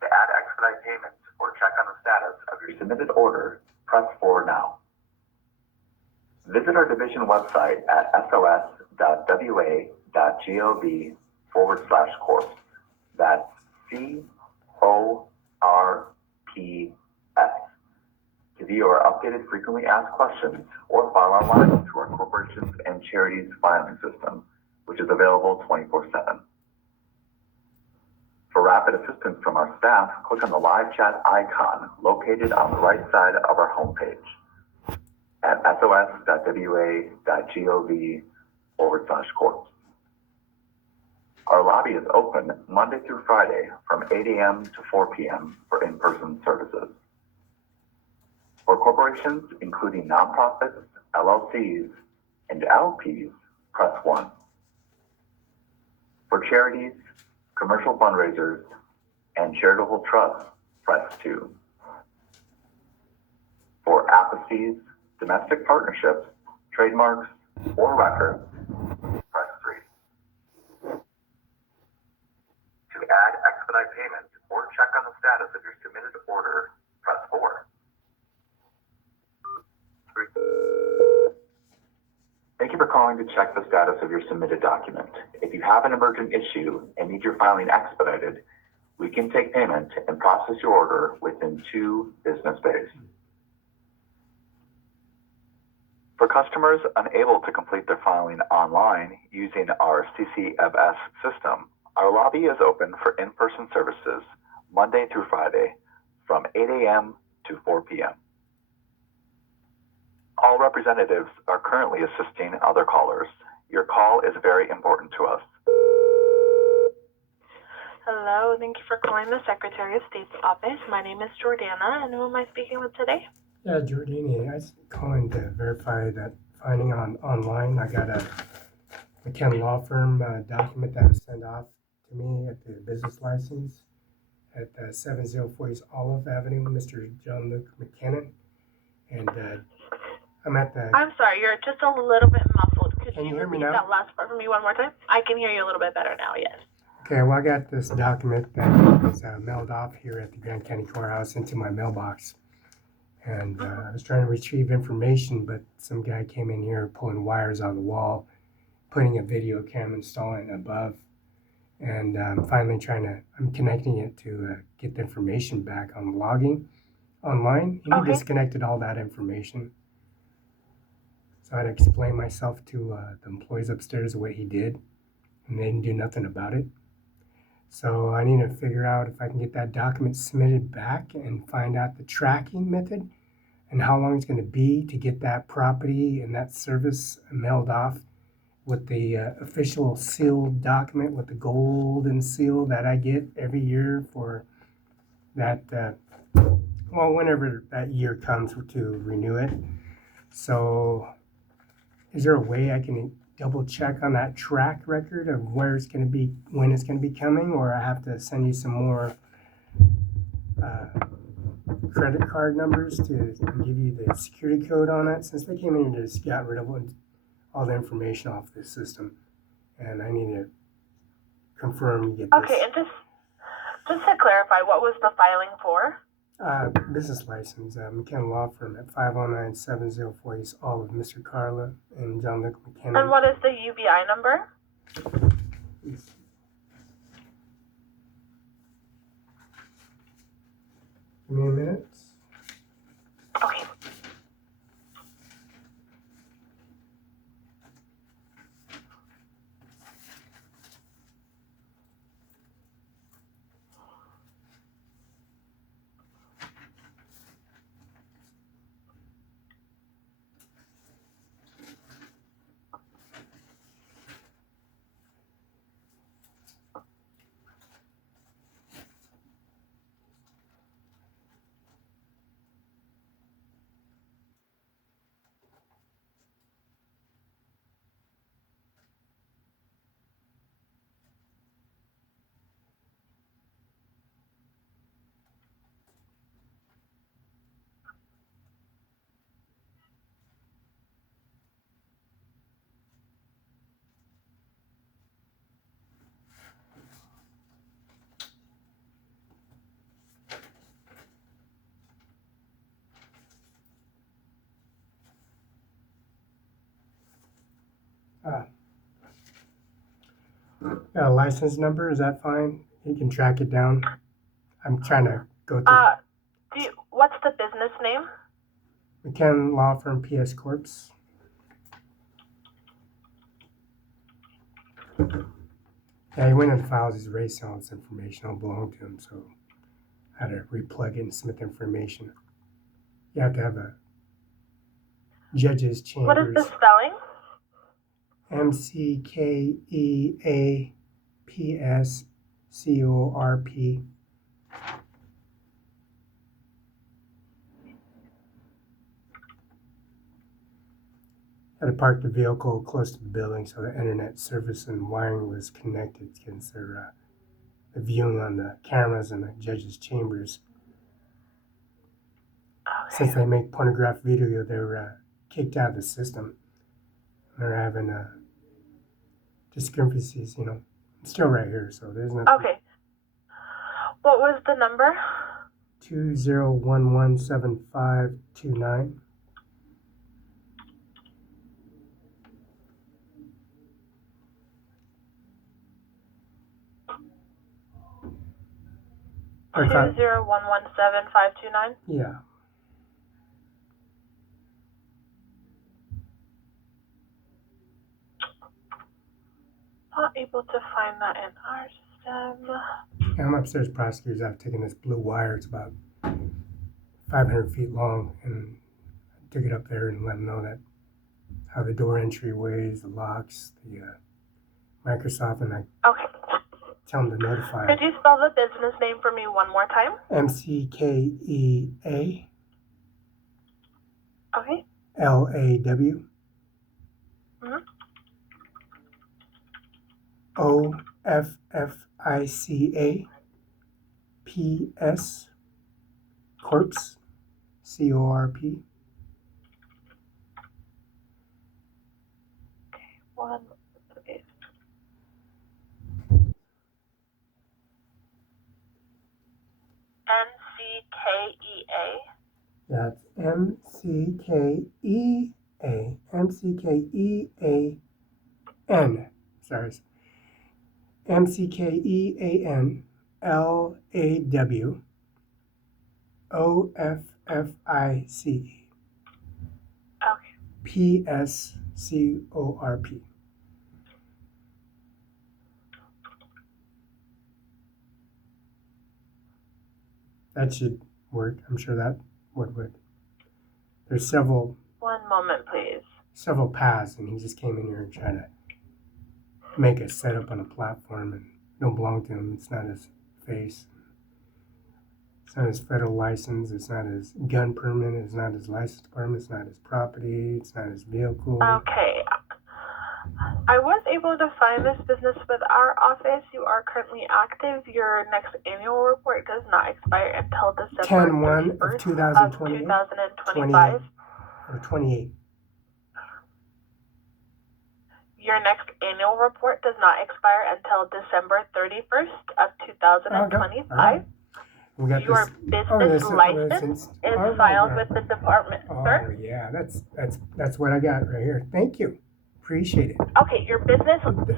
To add expedite payments or check on the status of your submitted order, press 4 now. Visit our division website at sos.wa.gov/corp. That's CORPS. To view our updated frequently asked questions or file online through our corporations and charities filing system, which is available 24/7. For rapid assistance from our staff, click on the live chat icon located on the right side of our homepage at sos.wa.gov/corp. Our lobby is open Monday through Friday from 8 a.m. to 4 p.m. for in-person services. For corporations, including nonprofits, LLCs, and LPs, press 1. For charities, commercial fundraisers, and charitable trusts, press 2. For apostasy, domestic partnerships, trademarks, or records, press 3. To add expedite payments or check on the status of your submitted order, press 4. Thank you for calling to check the status of your submitted document. If you have an emergent issue and need your filing expedited, we can take payment and process your order within 2 business days. For customers unable to complete their filing online using our CCFS system, our lobby is open for in-person services Monday through Friday from 8 a.m. to 4 p.m. All representatives are currently assisting other callers. Your call is very important to us. Hello, thank you for calling the Secretary of State's office. My name is Jordana, and who am I speaking with today? Yeah, Jordani, I was calling to verify that finding online. I got a McKen Law Firm document that was sent off to me at the business license at 704 East Olive Avenue, Mr. John Luke McKinnon. And I'm at the... I'm sorry, you're just a little bit muffled. Could Can you hear me repeat now? that last part for me one more time? I can hear you a little bit better now, yes. Okay, well, I got this document that was mailed off here at the Grand County Courthouse into my mailbox. And I was trying to retrieve information, but some guy came in here pulling wires out of the wall, putting a video cam, installing it above. And I'm finally I'm connecting it to get the information back on logging online. And he disconnected all that information. So I had to explain myself to the employees upstairs what he did, and they didn't do nothing about it. So I need to figure out if I can get that document submitted back and find out the tracking method and how long it's going to be to get that property and that service mailed off with the official sealed document with the golden seal that I get every year for that, whenever that year comes to renew it. So is there a way I can double check on that track record of where it's going to be, when it's going to be coming, or I have to send you some more credit card numbers to give you the security code on it? Since they came in and just got rid of all the information off this system, and I need to confirm you get this. Okay, and just to clarify, what was the filing for? Business license, McKenna Law Firm at 509-704 East Olive, Mr. Carla and John Luke McKenna. And what is the UBI number? Give me a minute. Okay. Got a license number, is that fine? You can track it down. I'm trying to go through. What's the business name? McKenna Law Firm, PS Corps. Yeah, he went in the files, he's erasing all this information, all belong to him, so I had to replug it and submit the information. You have to have a judge's chambers. What is the spelling? McKeaPSCORP. Had to park the vehicle close to the building so the internet service and wiring was connected since they're viewing on the cameras in the judge's chambers. Okay. Since they make pornographic video, they're kicked out of the system. They're having discrepancies, you know. I'm still right here, so there's nothing. Okay. What was the number? 20117529. Okay. 20117-529? Yeah. Not able to find that in our system. Yeah, I'm upstairs prosecutors. I've taken this blue wire. It's about 500 feet long, and I took it up there and let them know that how the door entryways, the locks, the Microsoft, and I tell them to notify. Could you spell the business name for me one more time? McKeaLaw. Okay. LAW. Mm-hmm. OFFICA PS Corps CORP. Okay, one. Okay. MCKEA. That's MCKEA. MCKEAN. Sorry. McKenlaw.OFFIC. Okay. PSCORP. That should work. I'm sure that would. There's several One moment, please. paths, and he just came in here and tried to make a setup on a platform and don't belong to him. It's not his face. It's not his federal license. It's not his gun permit. It's not his license permit. It's not his property. It's not his vehicle. Okay. I was able to find this business with our office. You are currently active. Your next annual report does not expire until December 10/1 of 2025. Or 28. Your next annual report does not expire until December 31st of 2025. Right. We got Your business license is filed with the department, sir. Oh yeah, that's what I got right here. Thank you. Appreciate it. Okay, your business license is filed with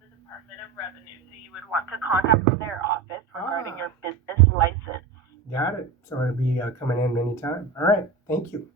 the Department of Revenue, so you would want to contact their office regarding your business license. Got it. So it'll be coming in anytime. All right. Thank you.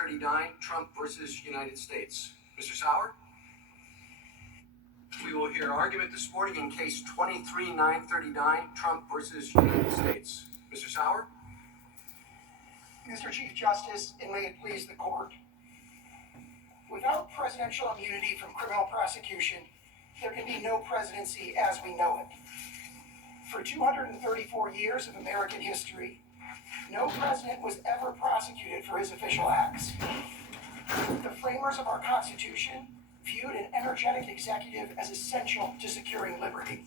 3939, Trump versus United States. Mr. Sauer? We will hear argument this morning in case 23939, Trump versus United States. Mr. Sauer? Mr. Chief Justice, and may it please the court. Without presidential immunity from criminal prosecution, there can be no presidency as we know it. For 234 years of American history, no president was ever prosecuted for his official acts. The framers of our Constitution viewed an energetic executive as essential to securing liberty.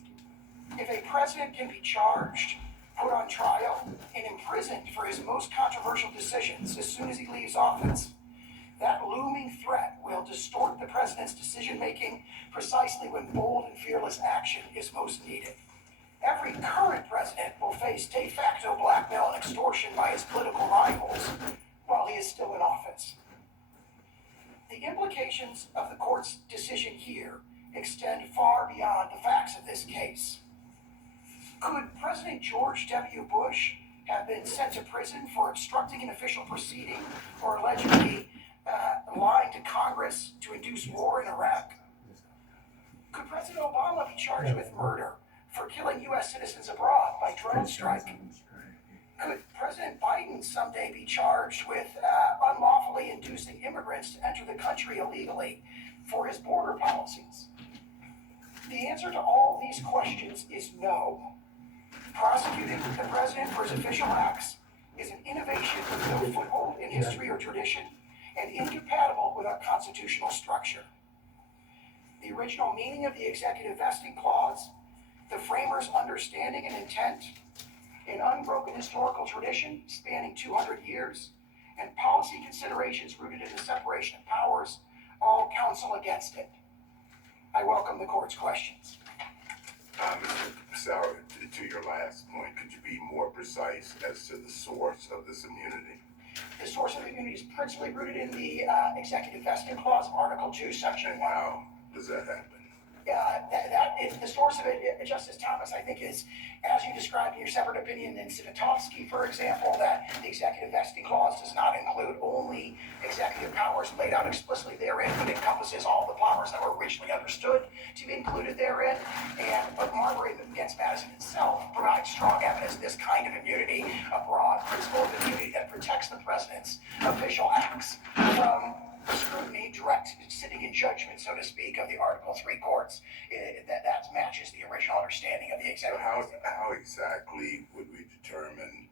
If a president can be charged, put on trial, and imprisoned for his most controversial decisions as soon as he leaves office, that looming threat will distort the president's decision-making precisely when bold and fearless action is most needed. Every current president will face de facto blackmail and extortion by his political rivals while he is still in office. The implications of the court's decision here extend far beyond the facts of this case. Could President George W. Bush have been sent to prison for obstructing an official proceeding or allegedly lying to Congress to induce war in Iraq? Could President Obama be charged with murder for killing U.S. citizens abroad by drone strike? Could President Biden someday be charged with unlawfully inducing immigrants to enter the country illegally for his border policies? The answer to all these questions is no. Prosecuting the president for his official acts is an innovation with no foothold in history or tradition and incompatible with our constitutional structure. The original meaning of the executive vesting clause, the framers' understanding and intent, an unbroken historical tradition spanning 200 years, and policy considerations rooted in the separation of powers all counsel against it. I welcome the court's questions. Mr. Sauer, to your last point, could you be more precise as to the source of this immunity? The source of the immunity is principally rooted in the executive vesting clause of Article 2, Section 1. How does that happen? That is the source of it, Justice Thomas, I think, is, as you described in your separate opinion in Svitovsky, for example, that the executive vesting clause does not include only executive powers laid out explicitly therein, but encompasses all the powers that were originally understood to be included therein. But Marbury against Madison itself provides strong evidence this kind of immunity, a broad principle of immunity that protects the president's official acts from scrutiny, direct sitting in judgment, so to speak, of the Article 3 courts. That matches the original understanding of the executive. How exactly would we determine